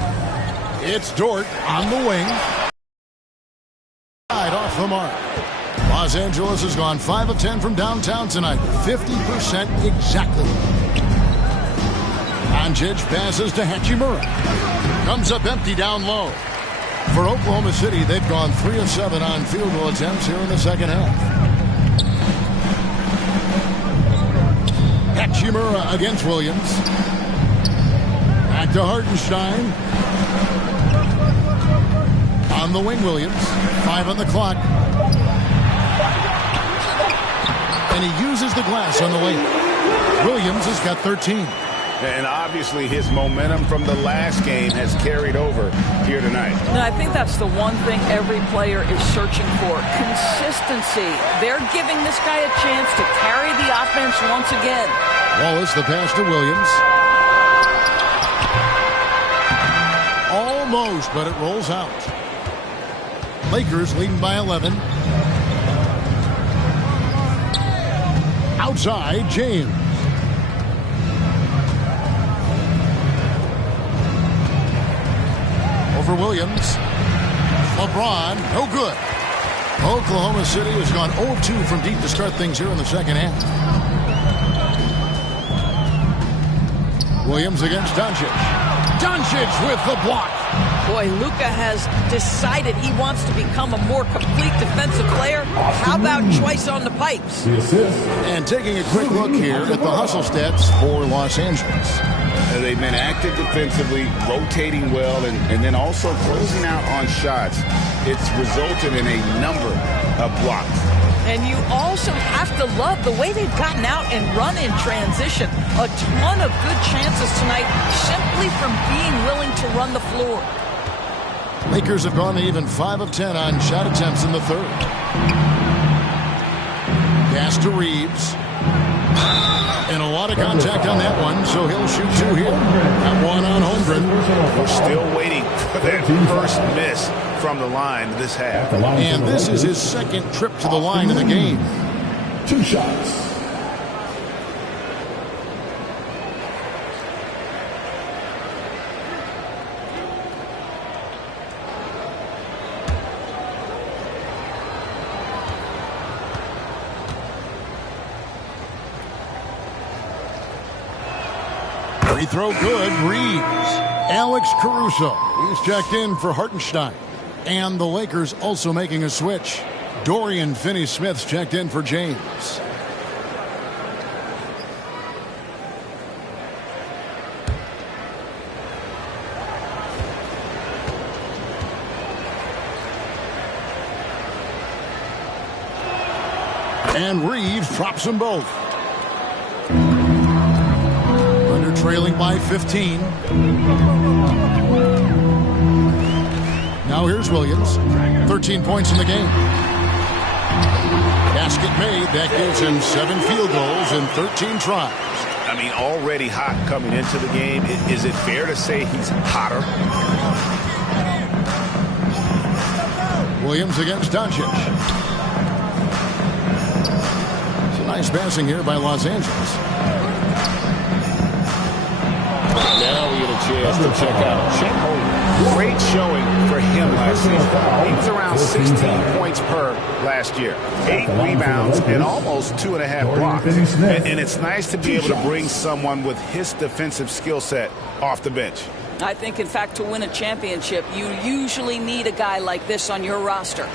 It's Dort on the wing. Right off the mark. Los Angeles has gone 5 of 10 from downtown tonight. 50% exactly. Doncic passes to Hachimura. Comes up empty down low. For Oklahoma City, they've gone 3 of 7 on field goal attempts here in the second half. Hachimura against Williams. Back to Hartenstein. On the wing, Williams. 5 on the clock. And he uses the glass on the lane. Williams has got 13. And obviously his momentum from the last game has carried over here tonight. And I think that's the one thing every player is searching for. Consistency. They're giving this guy a chance to carry the offense once again. Wallace, the pass to Williams. Almost, but it rolls out. Lakers leading by 11. Outside, James. Over Williams. LeBron, no good. Oklahoma City has gone 0-2 from deep to start things here in the second half. Williams against Doncic. Doncic with the block. Boy, Luka has decided he wants to become a more complete defensive player. How about choice on the pipes? And taking a quick look here at the hustle stats for Los Angeles. They've been active defensively, rotating well, and then also closing out on shots. It's resulted in a number of blocks. And you also have to love the way they've gotten out and run in transition. A ton of good chances tonight simply from being willing to run the floor. Lakers have gone to even 5 of 10 on shot attempts in the third. Pass to Reeves. And a lot of contact on that one, so he'll shoot 2 here. That one on Holmgren. We're still waiting for that first miss from the line this half. And this is his second trip to the line in the game. 2 shots. Free throw good. Reeves. Alex Caruso. He's checked in for Hartenstein. And the Lakers also making a switch. Dorian Finney-Smith's checked in for James. And Reeves drops them both. Trailing by 15. Now here's Williams. 13 points in the game. Basket made. That gives him 7 field goals in 13 tries. I mean, already hot coming into the game. Is it fair to say he's hotter? Williams against Doncic. It's a nice passing here by Los Angeles. Now we get a chance to check out Chet Holmgren. Great showing for him last season. He was around 16 points per last year. 8 rebounds and almost 2.5 blocks. And it's nice to be able to bring someone with his defensive skill set off the bench. I think, in fact, to win a championship, you usually need a guy like this on your roster.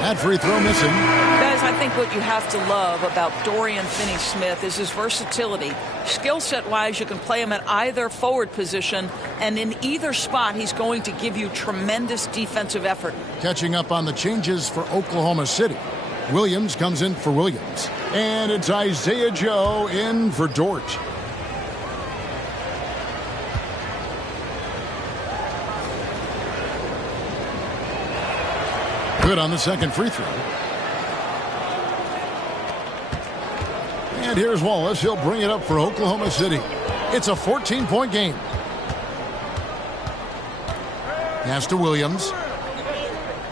That free throw missing. Guys, I think what you have to love about Dorian Finney-Smith is his versatility. Skill set-wise, you can play him at either forward position, and in either spot, he's going to give you tremendous defensive effort. Catching up on the changes for Oklahoma City. Williams comes in for Williams. And it's Isaiah Joe in for Dort. Good on the second free throw. And here's Wallace. He'll bring it up for Oklahoma City. It's a 14-point game. Pass to Williams.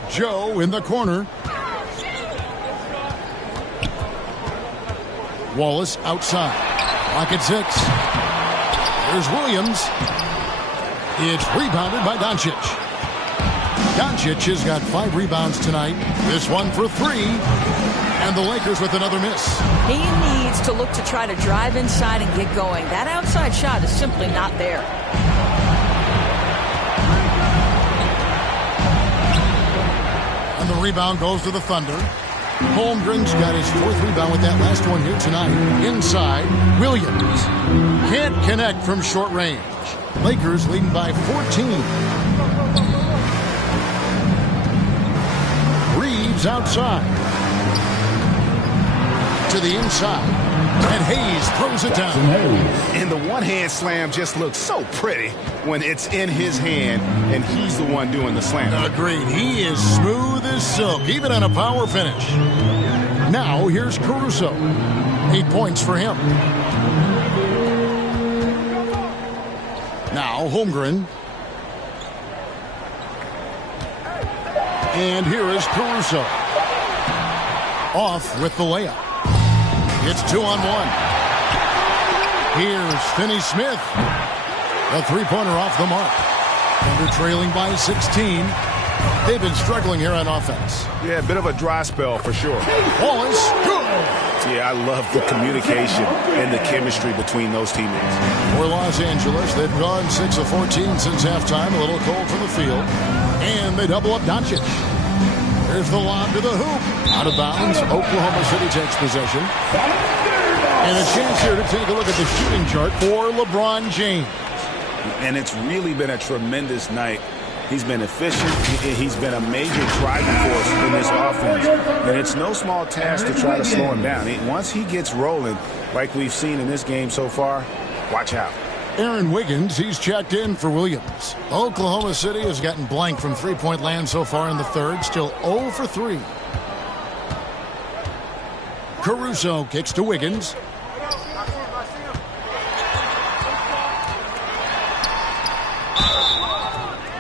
Joe in the corner. Wallace outside. Clock at 6. There's Williams. It's rebounded by Doncic. Doncic has got 5 rebounds tonight. This one for 3. And the Lakers with another miss. He needs to look to try to drive inside and get going. That outside shot is simply not there. And the rebound goes to the Thunder. Holmgren's got his 4th rebound with that last one here tonight. Inside, Williams. Can't connect from short range. Lakers leading by 14. Reeves outside. To the inside. And Hayes throws it down. And the one-hand slam just looks so pretty when it's in his hand and he's the one doing the slam. Agreed. He is smooth as silk, even on a power finish. Now here's Caruso. 8 points for him. Now Holmgren. And here is Caruso. Off with the layup. It's 2-on-1. Here's Finney-Smith. A three-pointer off the mark. Thunder trailing by 16. They've been struggling here on offense. Yeah, a bit of a dry spell for sure. Wallace, good. Yeah, I love the communication and the chemistry between those teammates. For Los Angeles, they've gone 6 of 14 since halftime. A little cold from the field. And they double up Doncic. There's the lob to the hoop. Out of bounds. Oklahoma City takes possession. And a chance here to take a look at the shooting chart for LeBron James. And it's really been a tremendous night. He's been efficient. He's been a major driving force in this offense. And it's no small task to try to slow him down. Once he gets rolling, like we've seen in this game so far, watch out. Aaron Wiggins, he's checked in for Williams. Oklahoma City has gotten blank from three-point land so far in the third. Still 0 for 3. Caruso kicks to Wiggins.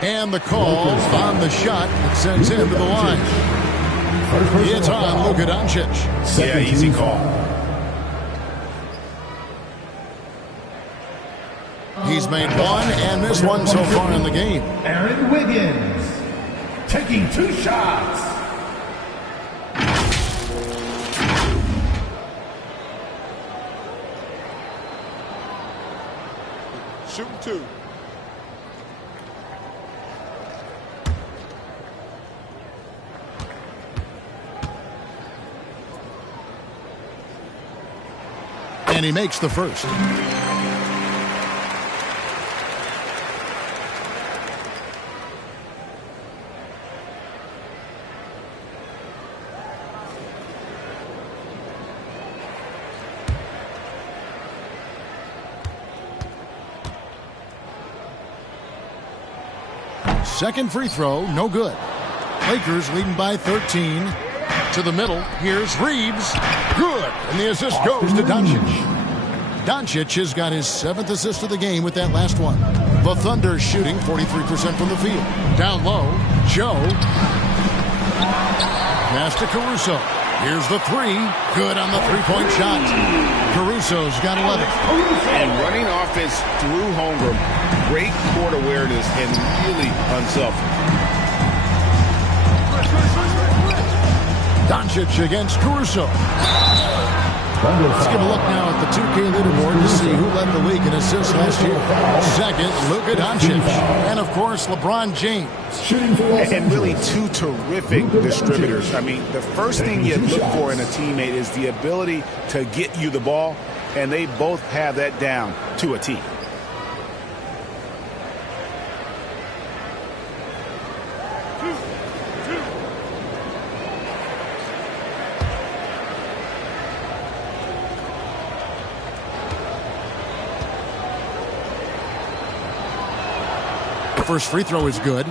And the call on the shot that sends him to the line. It's on Luka Doncic. Yeah, easy call. He's made one and missed one so far in the game. Aaron Wiggins taking 2 shots. Shooting 2. And he makes the first. Second free throw, no good. Lakers leading by 13. To the middle, here's Reeves. Good. And the assist goes to Doncic. Doncic has got his 7th assist of the game with that last one. The Thunder shooting 43% from the field. Down low, Joe. Pass to Caruso. Here's the 3. Good on the three-point shot. Caruso's got 11. And running offense through Holmgren. Great court awareness and really unselfish. Doncic against Caruso. Let's give a look now at the 2K leaderboard to see who led the league in assists last year. Second, Luka Doncic. And, of course, LeBron James. And really 2 terrific distributors. I mean, the first thing you look for in a teammate is the ability to get you the ball, and they both have that down to a T. First free throw is good.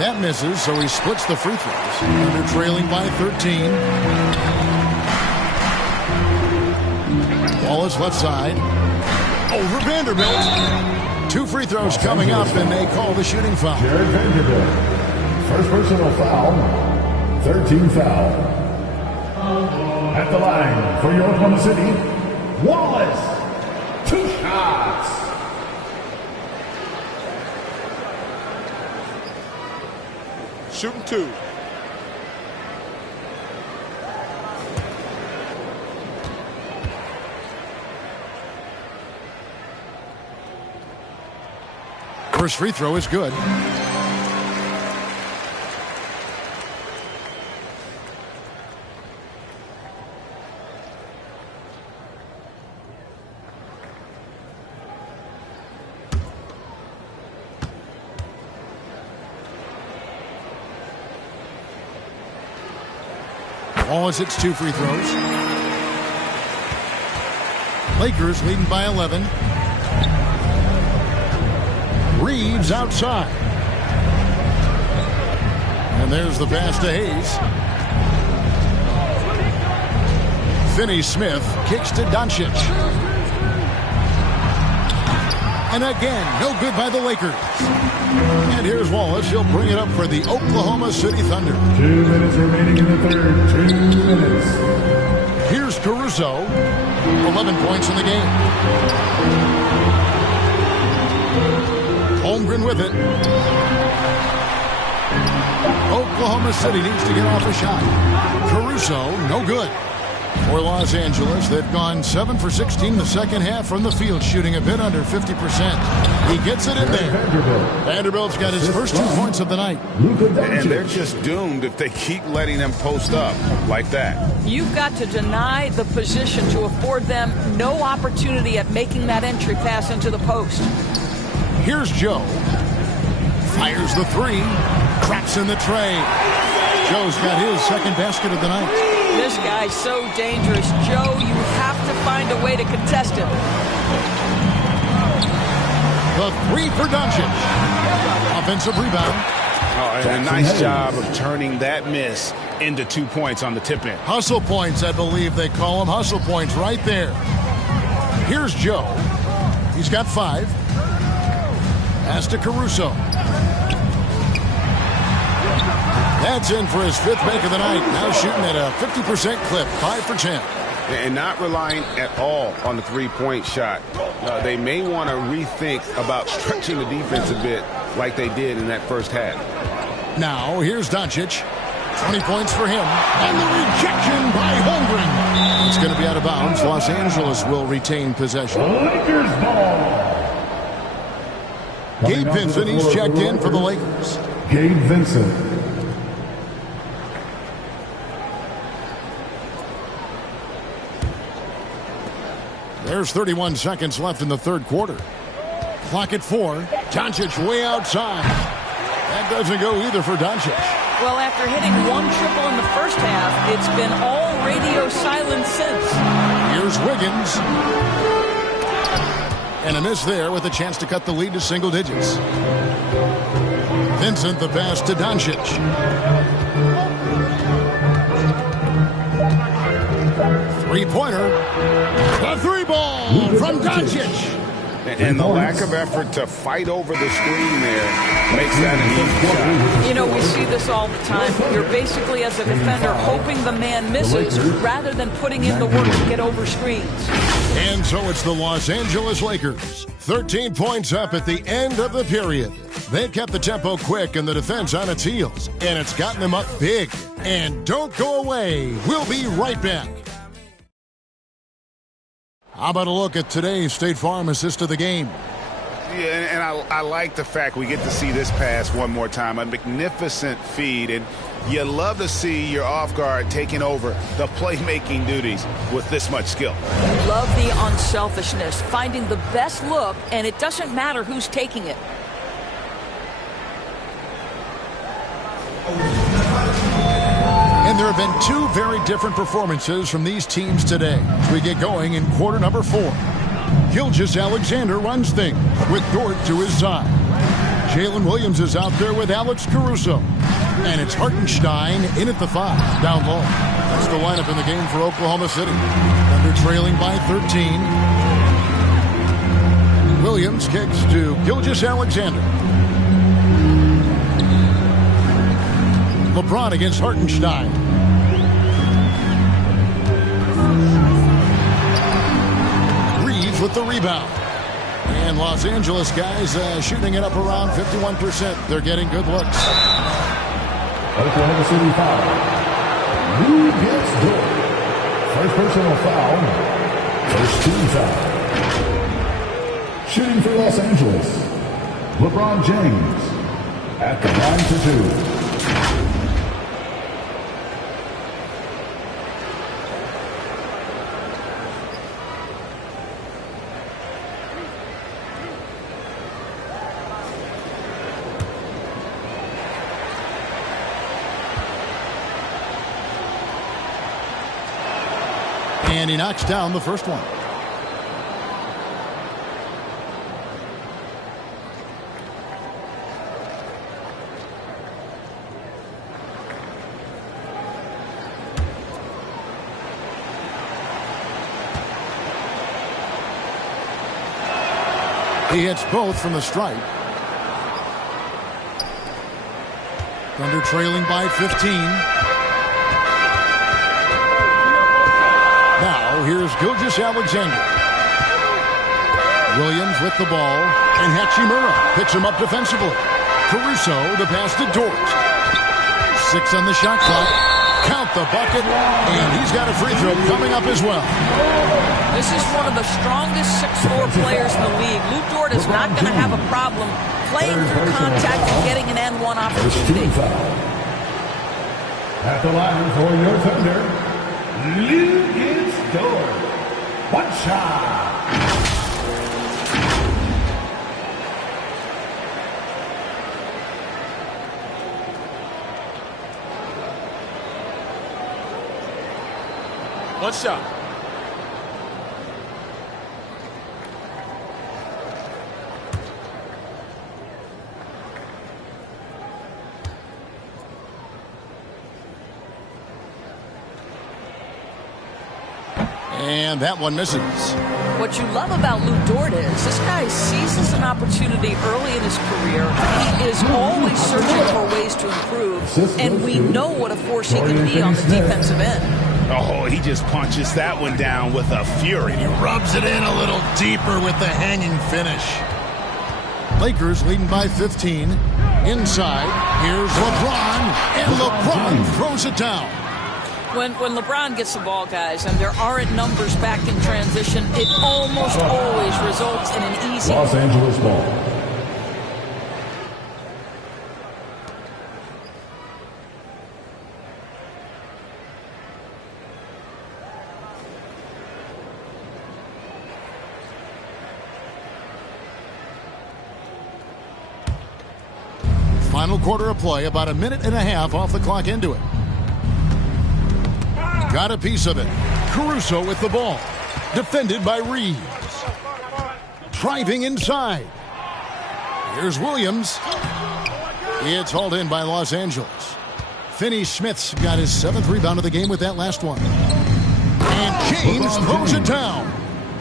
That misses, so he splits the free throws. They're trailing by 13. Wallace left side. Over Vanderbilt. 2 free throws coming up, and they call the shooting foul. Jared Vanderbilt. First personal foul. 13 foul. At the line for your Oklahoma City, Wallace. 2 shots. Shooting 2. First free throw is good. Wallace hits 2 free throws. Lakers leading by 11. Reeves outside. And there's the pass to Hayes. Finney-Smith kicks to Doncic. And again, no good by the Lakers. And here's Wallace. He'll bring it up for the Oklahoma City Thunder. 2 minutes remaining in the third. 2 minutes. Here's Caruso. 11 points in the game. Holmgren with it. Oklahoma City needs to get off a shot. Caruso, no good. For Los Angeles, they've gone 7 for 16 in the second half from the field, shooting a bit under 50%. He gets it in there. Vanderbilt's got his first 2 points of the night. And they're just doomed if they keep letting them post up like that. You've got to deny the position to afford them no opportunity at making that entry pass into the post. Here's Joe. Fires the 3. Cracks in the tray. Joe's got his second basket of the night. This guy's so dangerous. Joe, you have to find a way to contest him. The 3 for Doncic. Offensive rebound. Oh, and a nice job of turning that miss into 2 points on the tip-in. Hustle points, I believe they call them. Hustle points right there. Here's Joe. He's got 5. Pass to Caruso. That's in for his 5th make of the night. Now shooting at a 50% clip, 5 for 10. And not relying at all on the 3-point shot. They may want to rethink about stretching the defense a bit like they did in that first half. Now, here's Doncic. 20 points for him. And the rejection by Holmgren. It's going to be out of bounds. Los Angeles will retain possession. Lakers ball. Gabe Vincent, he's checked in for the Lakers. Gabe Vincent. There's 31 seconds left in the third quarter. Clock at 4. Doncic way outside. That doesn't go either for Doncic. Well, after hitting 1 triple in the first half, it's been all radio silence since. Here's Wiggins. And a miss there with a chance to cut the lead to single digits. Vincent the pass to Doncic. Three-pointer. The 3-ball from Doncic. And the lack of effort to fight over the screen there makes that an easy shot. You know, we see this all the time. You're basically, as a defender, hoping the man misses rather than putting in the work to get over screens. And so it's the Los Angeles Lakers. 13 points up at the end of the period. They've kept the tempo quick and the defense on its heels. And it's gotten them up big. And don't go away. We'll be right back. How about a look at today's State Farm assist of the game? Yeah, and I like the fact we get to see this pass one more time. A magnificent feed, and you love to see your off guard taking over the playmaking duties with this much skill. Love the unselfishness, finding the best look, and it doesn't matter who's taking it. And there have been 2 very different performances from these teams today. As we get going in quarter number 4. Gilgeous-Alexander runs things with Dort to his side. Jalen Williams is out there with Alex Caruso. And it's Hartenstein in at the 5, down low. That's the lineup in the game for Oklahoma City. Thunder trailing by 13. Williams Williams kicks to Gilgeous-Alexander. LeBron against Hartenstein. Reeves with the rebound. And Los Angeles guys shooting it up around 51%. They're getting good looks. Oklahoma City foul. Lou gets Dort. First personal foul. First team foul. Shooting for Los Angeles, LeBron James at the line for two. And he knocks down the first one. He hits both from the stripe. Thunder trailing by 15. Now here's Gilgeous-Alexander. Williams with the ball. And Hachimura picks him up defensively. Caruso, the pass to Dort. 6 on the shot clock. Count the bucket. And he's got a free throw coming up as well. This is one of the strongest 6'4" players in the league. Lou Dort is not going to have a problem playing through contact and getting an N1 opportunity. At the line for your Thunder, Lou gets Dort. One shot. One shot. And that one misses. What you love about Lou Dort is this guy seizes an opportunity early in his career. He is always searching for ways to improve, and we know what a force he can be on the defensive end. Oh, he just punches that one down with a fury. He rubs it in a little deeper with the hanging finish. Lakers leading by 15. Inside, here's LeBron, and LeBron throws it down. When LeBron gets the ball, guys, and there aren't numbers back in transition, it almost always results in an easy Los Angeles ball. Final quarter of play, about a minute and a half off the clock into it. Got a piece of it. Caruso with the ball. Defended by Reeves. Driving inside. Here's Williams. It's hauled in by Los Angeles. Finney-Smith's got his 7th rebound of the game with that last one. And James throws it down.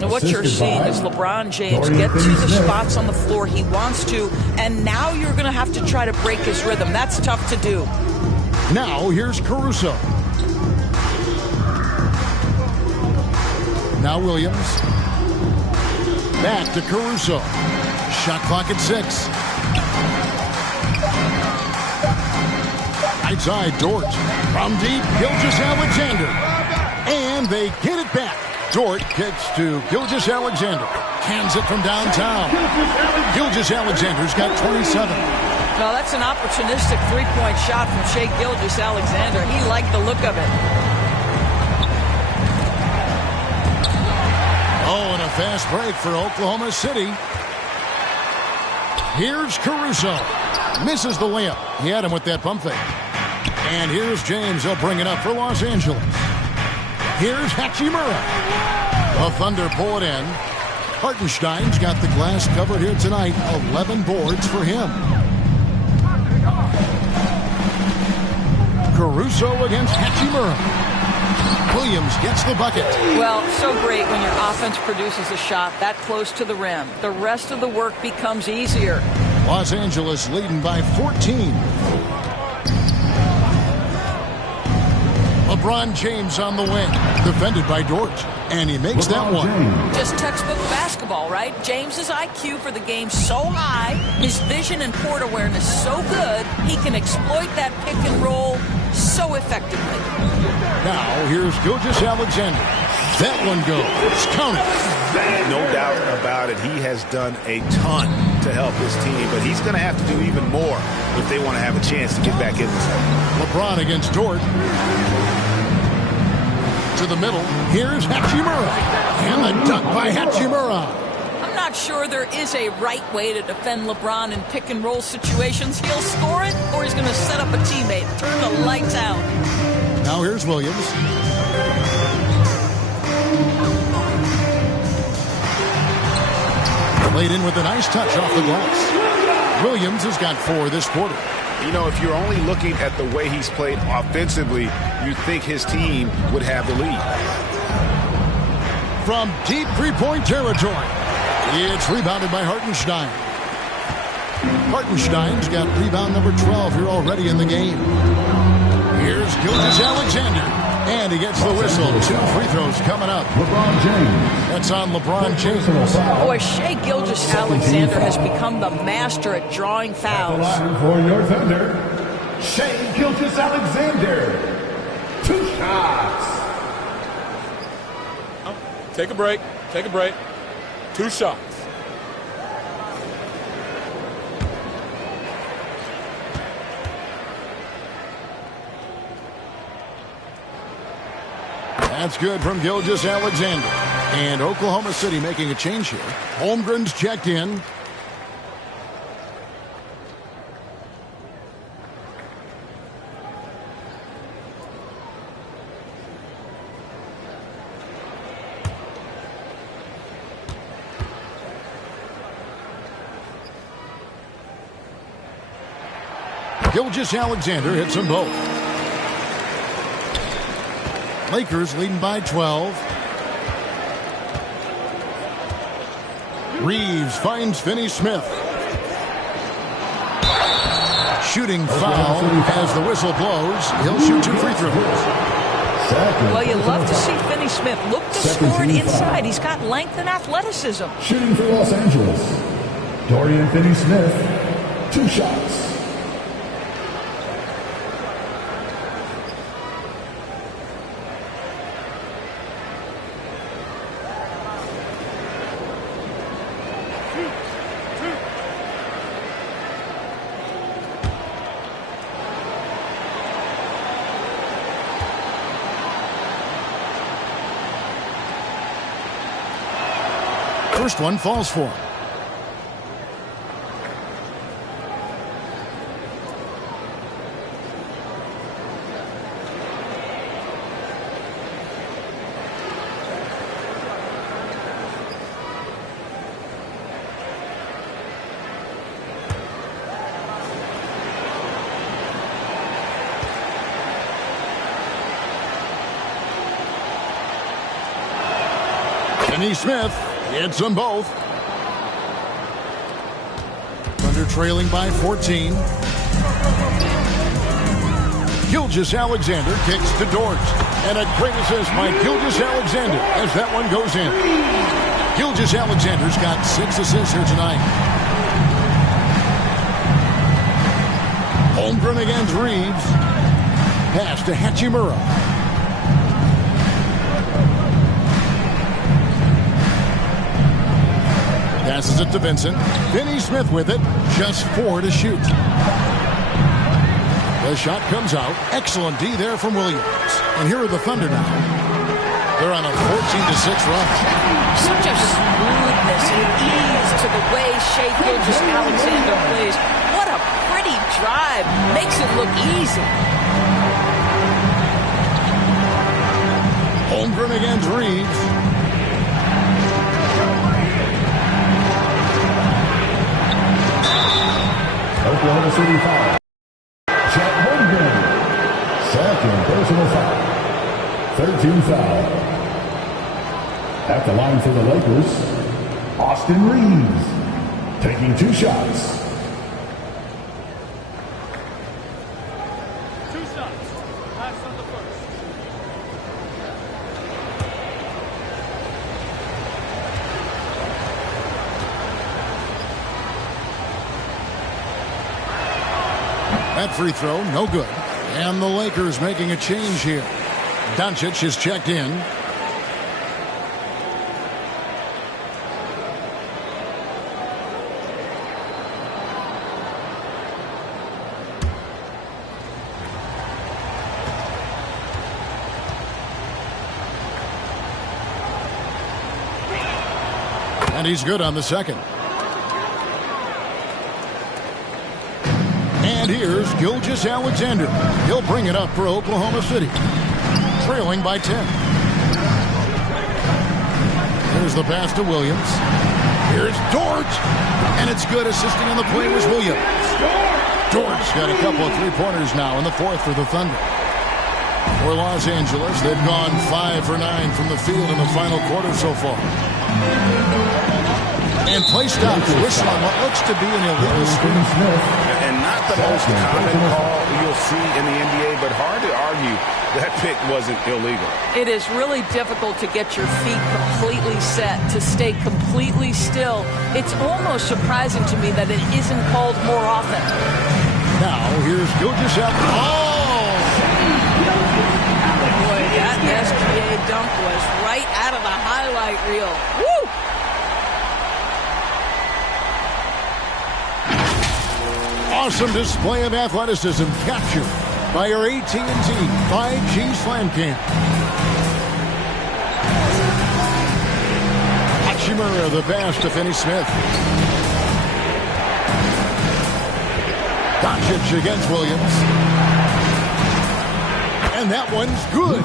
And what you're seeing is LeBron James get to the spots on the floor he wants to, and now you're going to have to try to break his rhythm. That's tough to do. Now here's Caruso. Now Williams. Back to Caruso. Shot clock at 6. Right side, Dort. From deep, Gilgeous-Alexander. And they get it back. Dort kicks to Gilgeous-Alexander. Hands it from downtown. Gilgeous-Alexander's got 27. No, that's an opportunistic three-point shot from Shai Gilgeous-Alexander. He liked the look of it. Oh, and a fast break for Oklahoma City. Here's Caruso. Misses the layup. He had him with that pump fake. And here's James. He'll bring it up for Los Angeles. Here's Hachimura. The Thunder pull it in. Hartenstein's got the glass covered here tonight. 11 boards for him. Caruso against Hachimura. Williams gets the bucket. Well, so great when your offense produces a shot that close to the rim. The rest of the work becomes easier. Los Angeles leading by 14. LeBron James on the wing, defended by Dort, and he makes that one. Just textbook basketball, right? James's IQ for the game so high, his vision and court awareness so good, he can exploit that pick and roll so effectively. Now, here's Gilgeous-Alexander. That one goes. Count it. No doubt about it. He has done a ton to help his team, but he's going to have to do even more if they want to have a chance to get back in this game. LeBron against Dort. To the middle. Here's Hachimura. And the dunk by Hachimura. I'm not sure there is a right way to defend LeBron in pick and roll situations. He'll score it, or he's going to set up a teammate. Turn the lights out. Now here's Williams. Laid in with a nice touch off the glass. Williams has got 4 this quarter. You know, if you're only looking at the way he's played offensively, you'd think his team would have the lead. From deep three-point territory, it's rebounded by Hartenstein. Hartenstein's got rebound number 12 here already in the game. Here's Gilgeous-Alexander, and he gets the whistle. 2 free throws coming up. LeBron James. That's on LeBron James. Boy, Shai Gilgeous-Alexander has become the master at drawing fouls. For your Thunder, Shai Gilgeous-Alexander. 2 shots. Take a break. Take a break. 2 shots. That's good from Gilgeous-Alexander. And Oklahoma City making a change here. Holmgren's checked in. Gilgeous-Alexander hits them both. Lakers leading by 12. Reeves finds Finney-Smith. Shooting foul as the whistle blows. He'll shoot 2 free throws. Well, you love to see Finney-Smith look to score it inside. He's got length and athleticism. Shooting for Los Angeles, Dorian Finney-Smith. 2 shots. First one falls for him. Finney-Smith hits them both. Thunder trailing by 14. Gilgeous-Alexander kicks to Dort. And a great assist by Gilgeous-Alexander as that one goes in. Gilgeous-Alexander's got 6 assists here tonight. Holmgren against Reeves. Pass to Hachimura. Passes it to Vincent. Finney-Smith with it. Just 4 to shoot. The shot comes out. Excellent D there from Williams. And here are the Thunder now. They're on a 14-6 run. Such a smoothness and ease to the way Shai Gilgeous-Alexander plays. What a pretty drive. Makes it look easy. Holmgren against Reeves. Oklahoma City foul. Chet Holmgren. Second personal foul. 13 foul. At the line for the Lakers, Austin Reeves, taking 2 shots. That free throw, no good. And the Lakers making a change here. Doncic is checked in. And he's good on the second. And here's Gilgeous-Alexander. He'll bring it up for Oklahoma City. Trailing by 10. Here's the pass to Williams. Here's Dort. And it's good. Assisting on the play was Williams. Dort's got a couple of three-pointers now in the fourth for the Thunder. For Los Angeles, they've gone 5 for 9 from the field in the final quarter so far. And play stops. Whistle on what looks to be an illegal screen. And not the most common call you'll see in the NBA, but hard to argue that pick wasn't illegal. It is really difficult to get your feet completely set, to stay completely still. It's almost surprising to me that it isn't called more often. Now, here's Gilgeous-Alexander. Oh! Boy, that SGA dunk was right out of the highlight reel. Woo! Awesome display of athleticism captured by our AT&T 5G Slam Cam. Hachimura the pass to Finney-Smith. Doncic against Williams. And that one's good.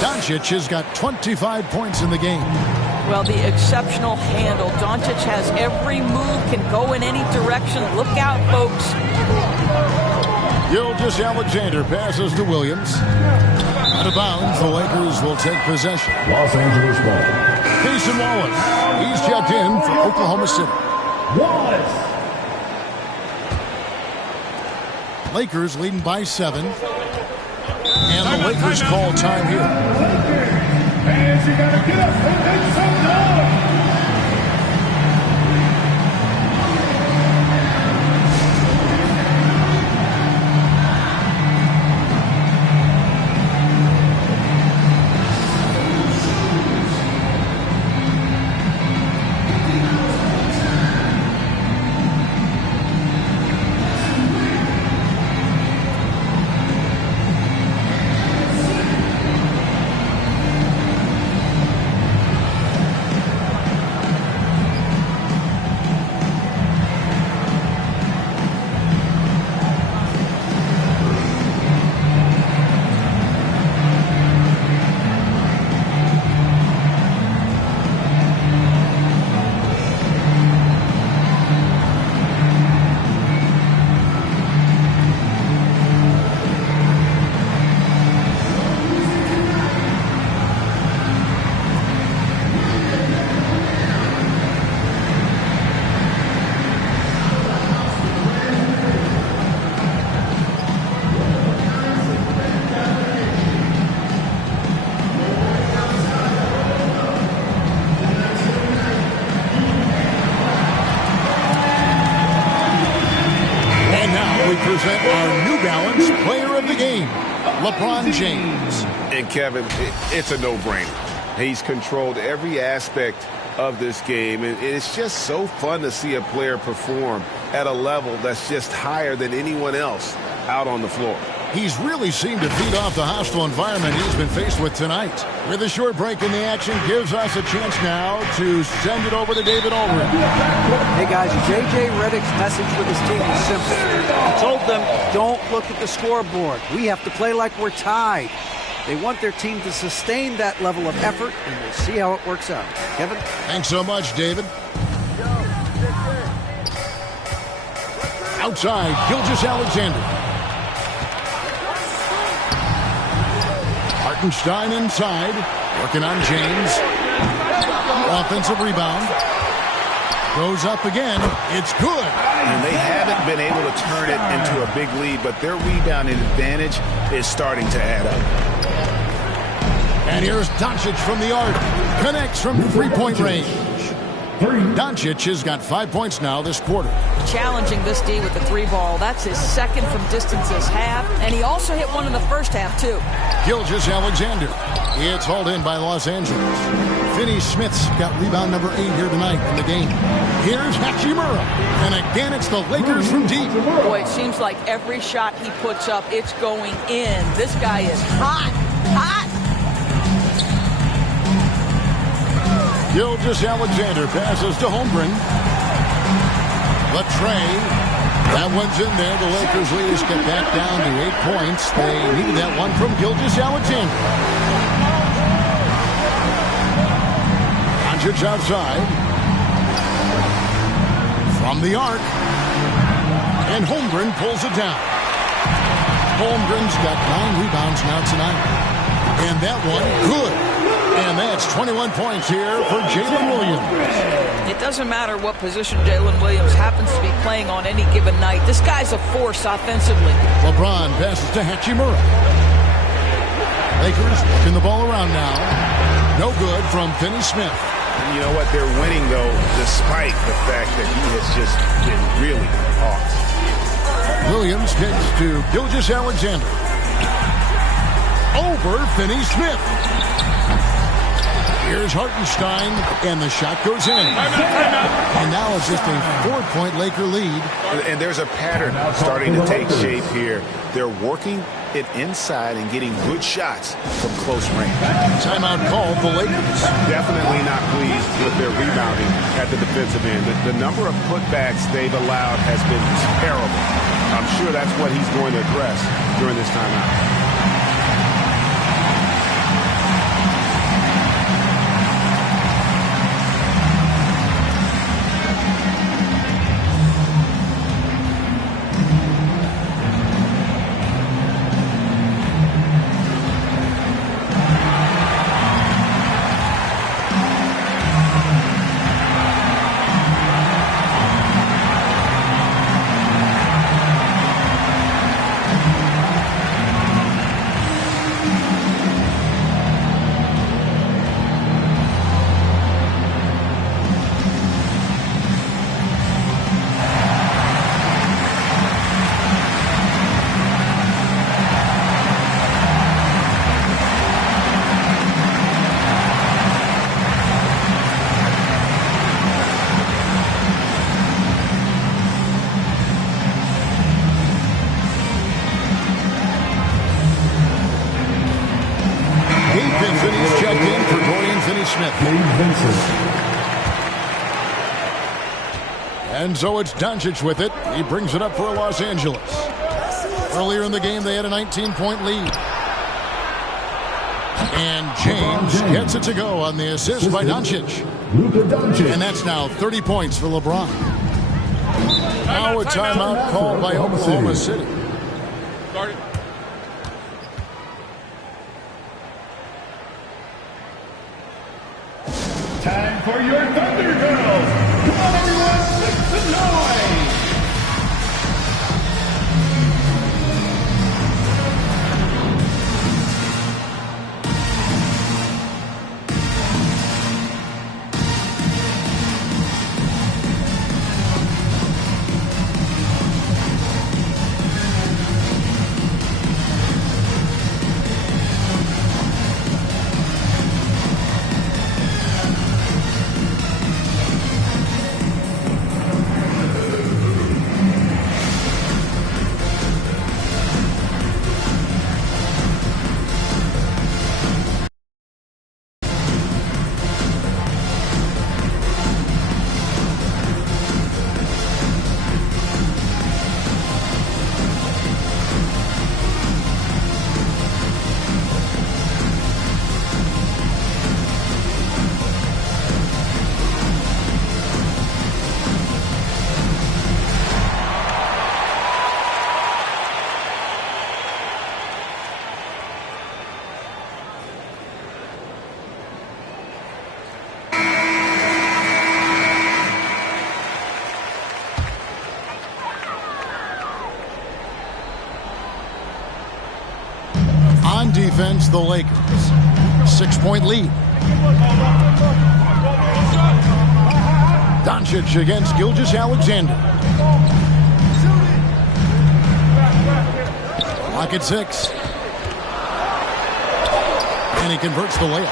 Doncic has got 25 points in the game. Well, the exceptional handle. Doncic has every move, can go in any direction. Look out, folks. Gilgeous-Alexander passes to Williams. Out of bounds, the Lakers will take possession. Los Angeles ball. Cason Wallace. He's checked in for Oklahoma City. Wallace. Lakers leading by 7. And the Lakers call time here. Fans, you gotta get up and make some noise! present our New Balance Player of the Game, LeBron James. And Kevin, it's a no-brainer. He's controlled every aspect of this game, and it's just so fun to see a player perform at a level that's just higher than anyone else out on the floor. He's really seemed to feed off the hostile environment he's been faced with tonight. With a short break in the action, gives us a chance now to send it over to David Ulrich. Hey guys, J.J. Redick's message with his team is simple. He told them, don't look at the scoreboard. We have to play like we're tied. They want their team to sustain that level of effort, and we'll see how it works out. Kevin? Thanks so much, David. Outside, Gilgeous-Alexander. Hartenstein inside. Working on James. Offensive rebound. Goes up again. It's good. And they haven't been able to turn it into a big lead, but their rebounding advantage is starting to add up. And here's Doncic from the arc. Connects from three-point range. Doncic has got 5 points now this quarter. Challenging this D with the three ball. That's his second from distance this half. And he also hit one in the first half, too. Gilgeous-Alexander. It's hauled in by Los Angeles. Finney-Smith's got rebound number 8 here tonight in the game. Here's Hachimura. And again, it's the Lakers from deep. Boy, it seems like every shot he puts up, it's going in. This guy is hot. Hot. Gilgeous-Alexander passes to Holmgren. Latrey. That one's in there. The Lakers lead us get back down to 8 points. They needed that one from Gilgeous-Alexander. Doncic outside. From the arc. And Holmgren pulls it down. Holmgren's got 9 rebounds now tonight. And that one, good. And that's 21 points here for Jalen Williams. It doesn't matter what position Jalen Williams happens to be playing on any given night. This guy's a force offensively. LeBron passes to Hachimura. Lakers working the ball around now. No good from Finney-Smith. You know what? They're winning, though, despite the fact that he has just been really off. Williams kicks to Gilgeous-Alexander. Over Finney-Smith. Here's Hartenstein, and the shot goes in. And now it's just a 4-point Laker lead. And there's a pattern starting to take shape here. They're working it inside and getting good shots from close range. Timeout called the Lakers. Definitely not pleased with their rebounding at the defensive end. The number of putbacks they've allowed has been terrible. I'm sure that's what he's going to address during this timeout. And so it's Doncic with it. He brings it up for Los Angeles. Earlier in the game, they had a 19-point lead. And James gets it to go on the assist by Doncic. And that's now 30 points for LeBron. Now a timeout called by Oklahoma City. Time for your Thunder Girls. Come on, everyone, make some noise. against the Lakers. 6-point lead. Doncic against Gilgeous-Alexander. Clock at 6. And he converts the layup.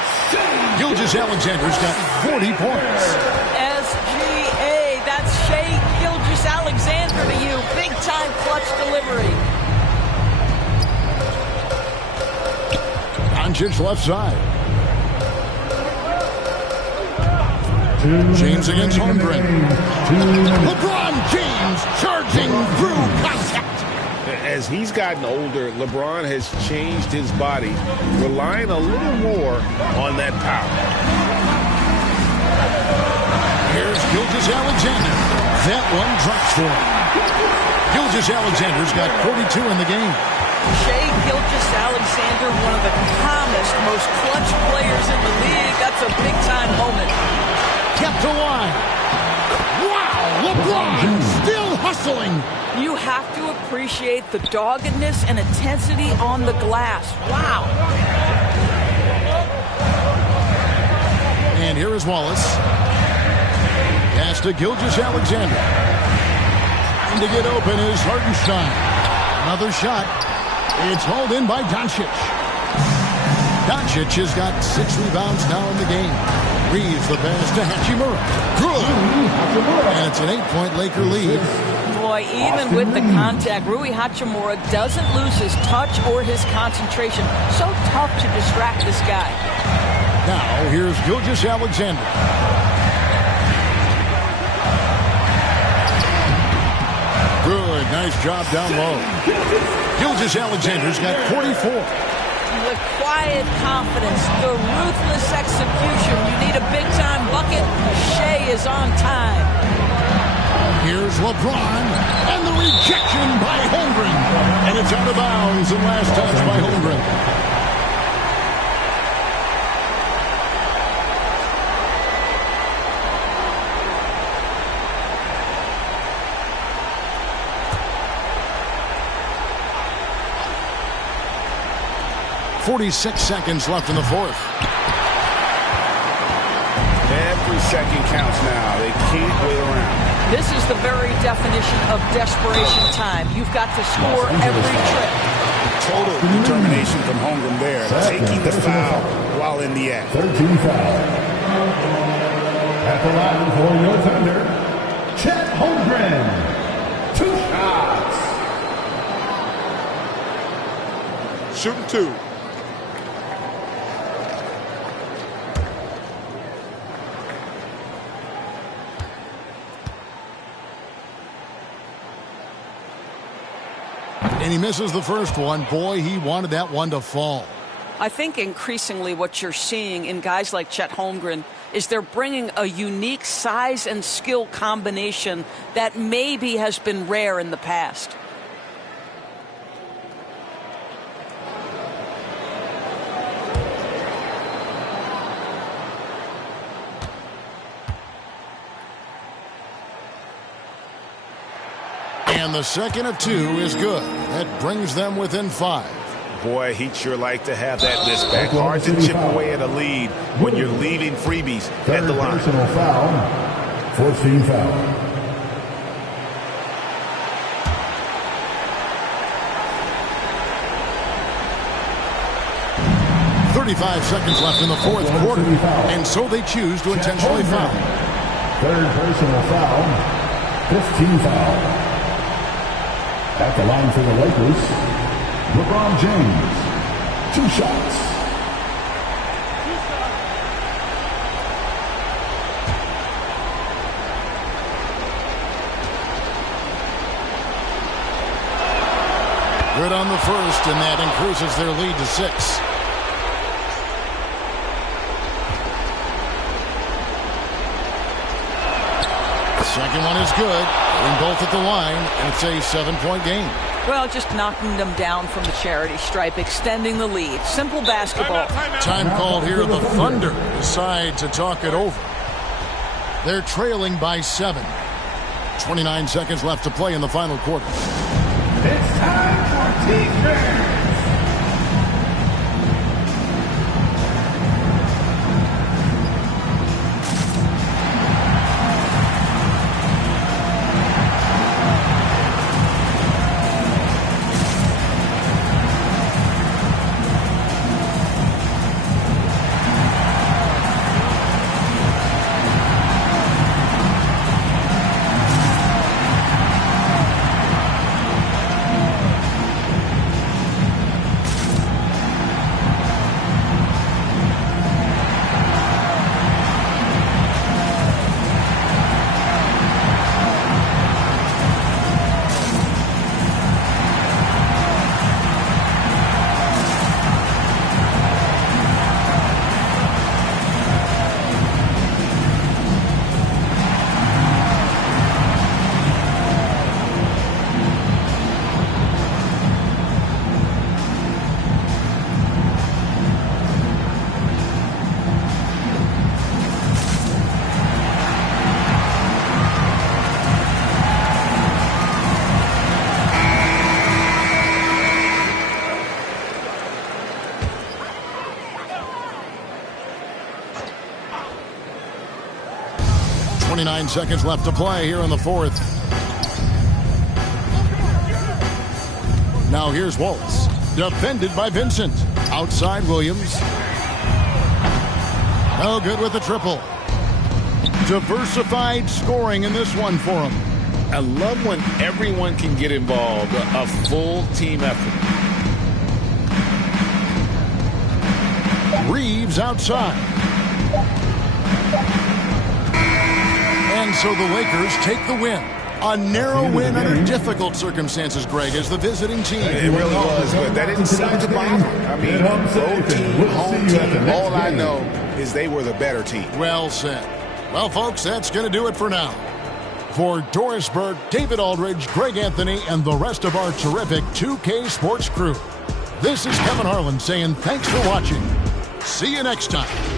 Gilgeous-Alexander's got 40 points. SGA, that's Shai Gilgeous-Alexander to you. Big-time clutch delivery. Doncic left side. James against Holmgren. LeBron James charging through contact. As he's gotten older, LeBron has changed his body, relying a little more on that power. Here's Gilgeous-Alexander. That one drops for him. Gilgeous-Alexander's got 42 in the game. Shai Gilgeous-Alexander, one of the calmest, most clutch players in the league. That's a big-time moment. Kept alive. Wow, LeBron still hustling. You have to appreciate the doggedness and intensity on the glass. Wow. And here is Wallace. Pass to Gilgeous-Alexander. And to get open is Hartenstein. Another shot. It's hauled in by Doncic. Doncic has got 6 rebounds now in the game. Reeves the pass to Hachimura. Good. And it's an 8-point Laker lead. Boy, even with the contact, Rui Hachimura doesn't lose his touch or his concentration. So tough to distract this guy. Now, here's Gilgeous-Alexander. Good, nice job down low. Gilgeous-Alexander's got 44. The quiet confidence, the ruthless execution. You need a big-time bucket. Shai is on time. Here's LeBron, and the rejection by Holmgren. And it's out of bounds, and last touch by Holmgren. .46 seconds left in the fourth. Every second counts now. They can't wait around. This is the very definition of desperation time. You've got to score every trip. Total determination from Holmgren there. Taking the foul while in the act. 13 foul. At the line for your Thunder, Chet Holmgren. 2 shots. Shooting 2. And he misses the first one. Boy, he wanted that one to fall. I think increasingly what you're seeing in guys like Chet Holmgren is they're bringing a unique size and skill combination that maybe has been rare in the past. And the second of 2 is good. That brings them within 5. Boy, he'd sure like to have that miss back. Hard to chip away at a lead when you're leaving freebies at the line. Personal foul. 14 foul. .35 seconds left in the fourth quarter. And so they choose to intentionally foul. Third personal foul. 15 foul. At the line for the Lakers, LeBron James. 2 shots. Good on the first, and that increases their lead to 6. Second one is good. Getting both at the line, and it's a 7-point game. Well, just knocking them down from the charity stripe, extending the lead. Simple basketball. Time called here. The Thunder decide to talk it over. They're trailing by 7. 29 seconds left to play in the final quarter. It's time for defense. 29 seconds left to play here in the fourth. Now here's Waltz. Defended by Vincent. Outside Williams. No good with the triple. Diversified scoring in this one for him. I love when everyone can get involved, a full team effort. Reeves outside. And so the Lakers take the win. A narrow win under difficult circumstances, Greg, as the visiting team. It really was, but that didn't seem to bother. I mean, road team, home team, all I know is they were the better team. Well said. Well, folks, that's going to do it for now. For Doris Burke, David Aldridge, Greg Anthony, and the rest of our terrific 2K Sports crew, this is Kevin Harlan saying thanks for watching. See you next time.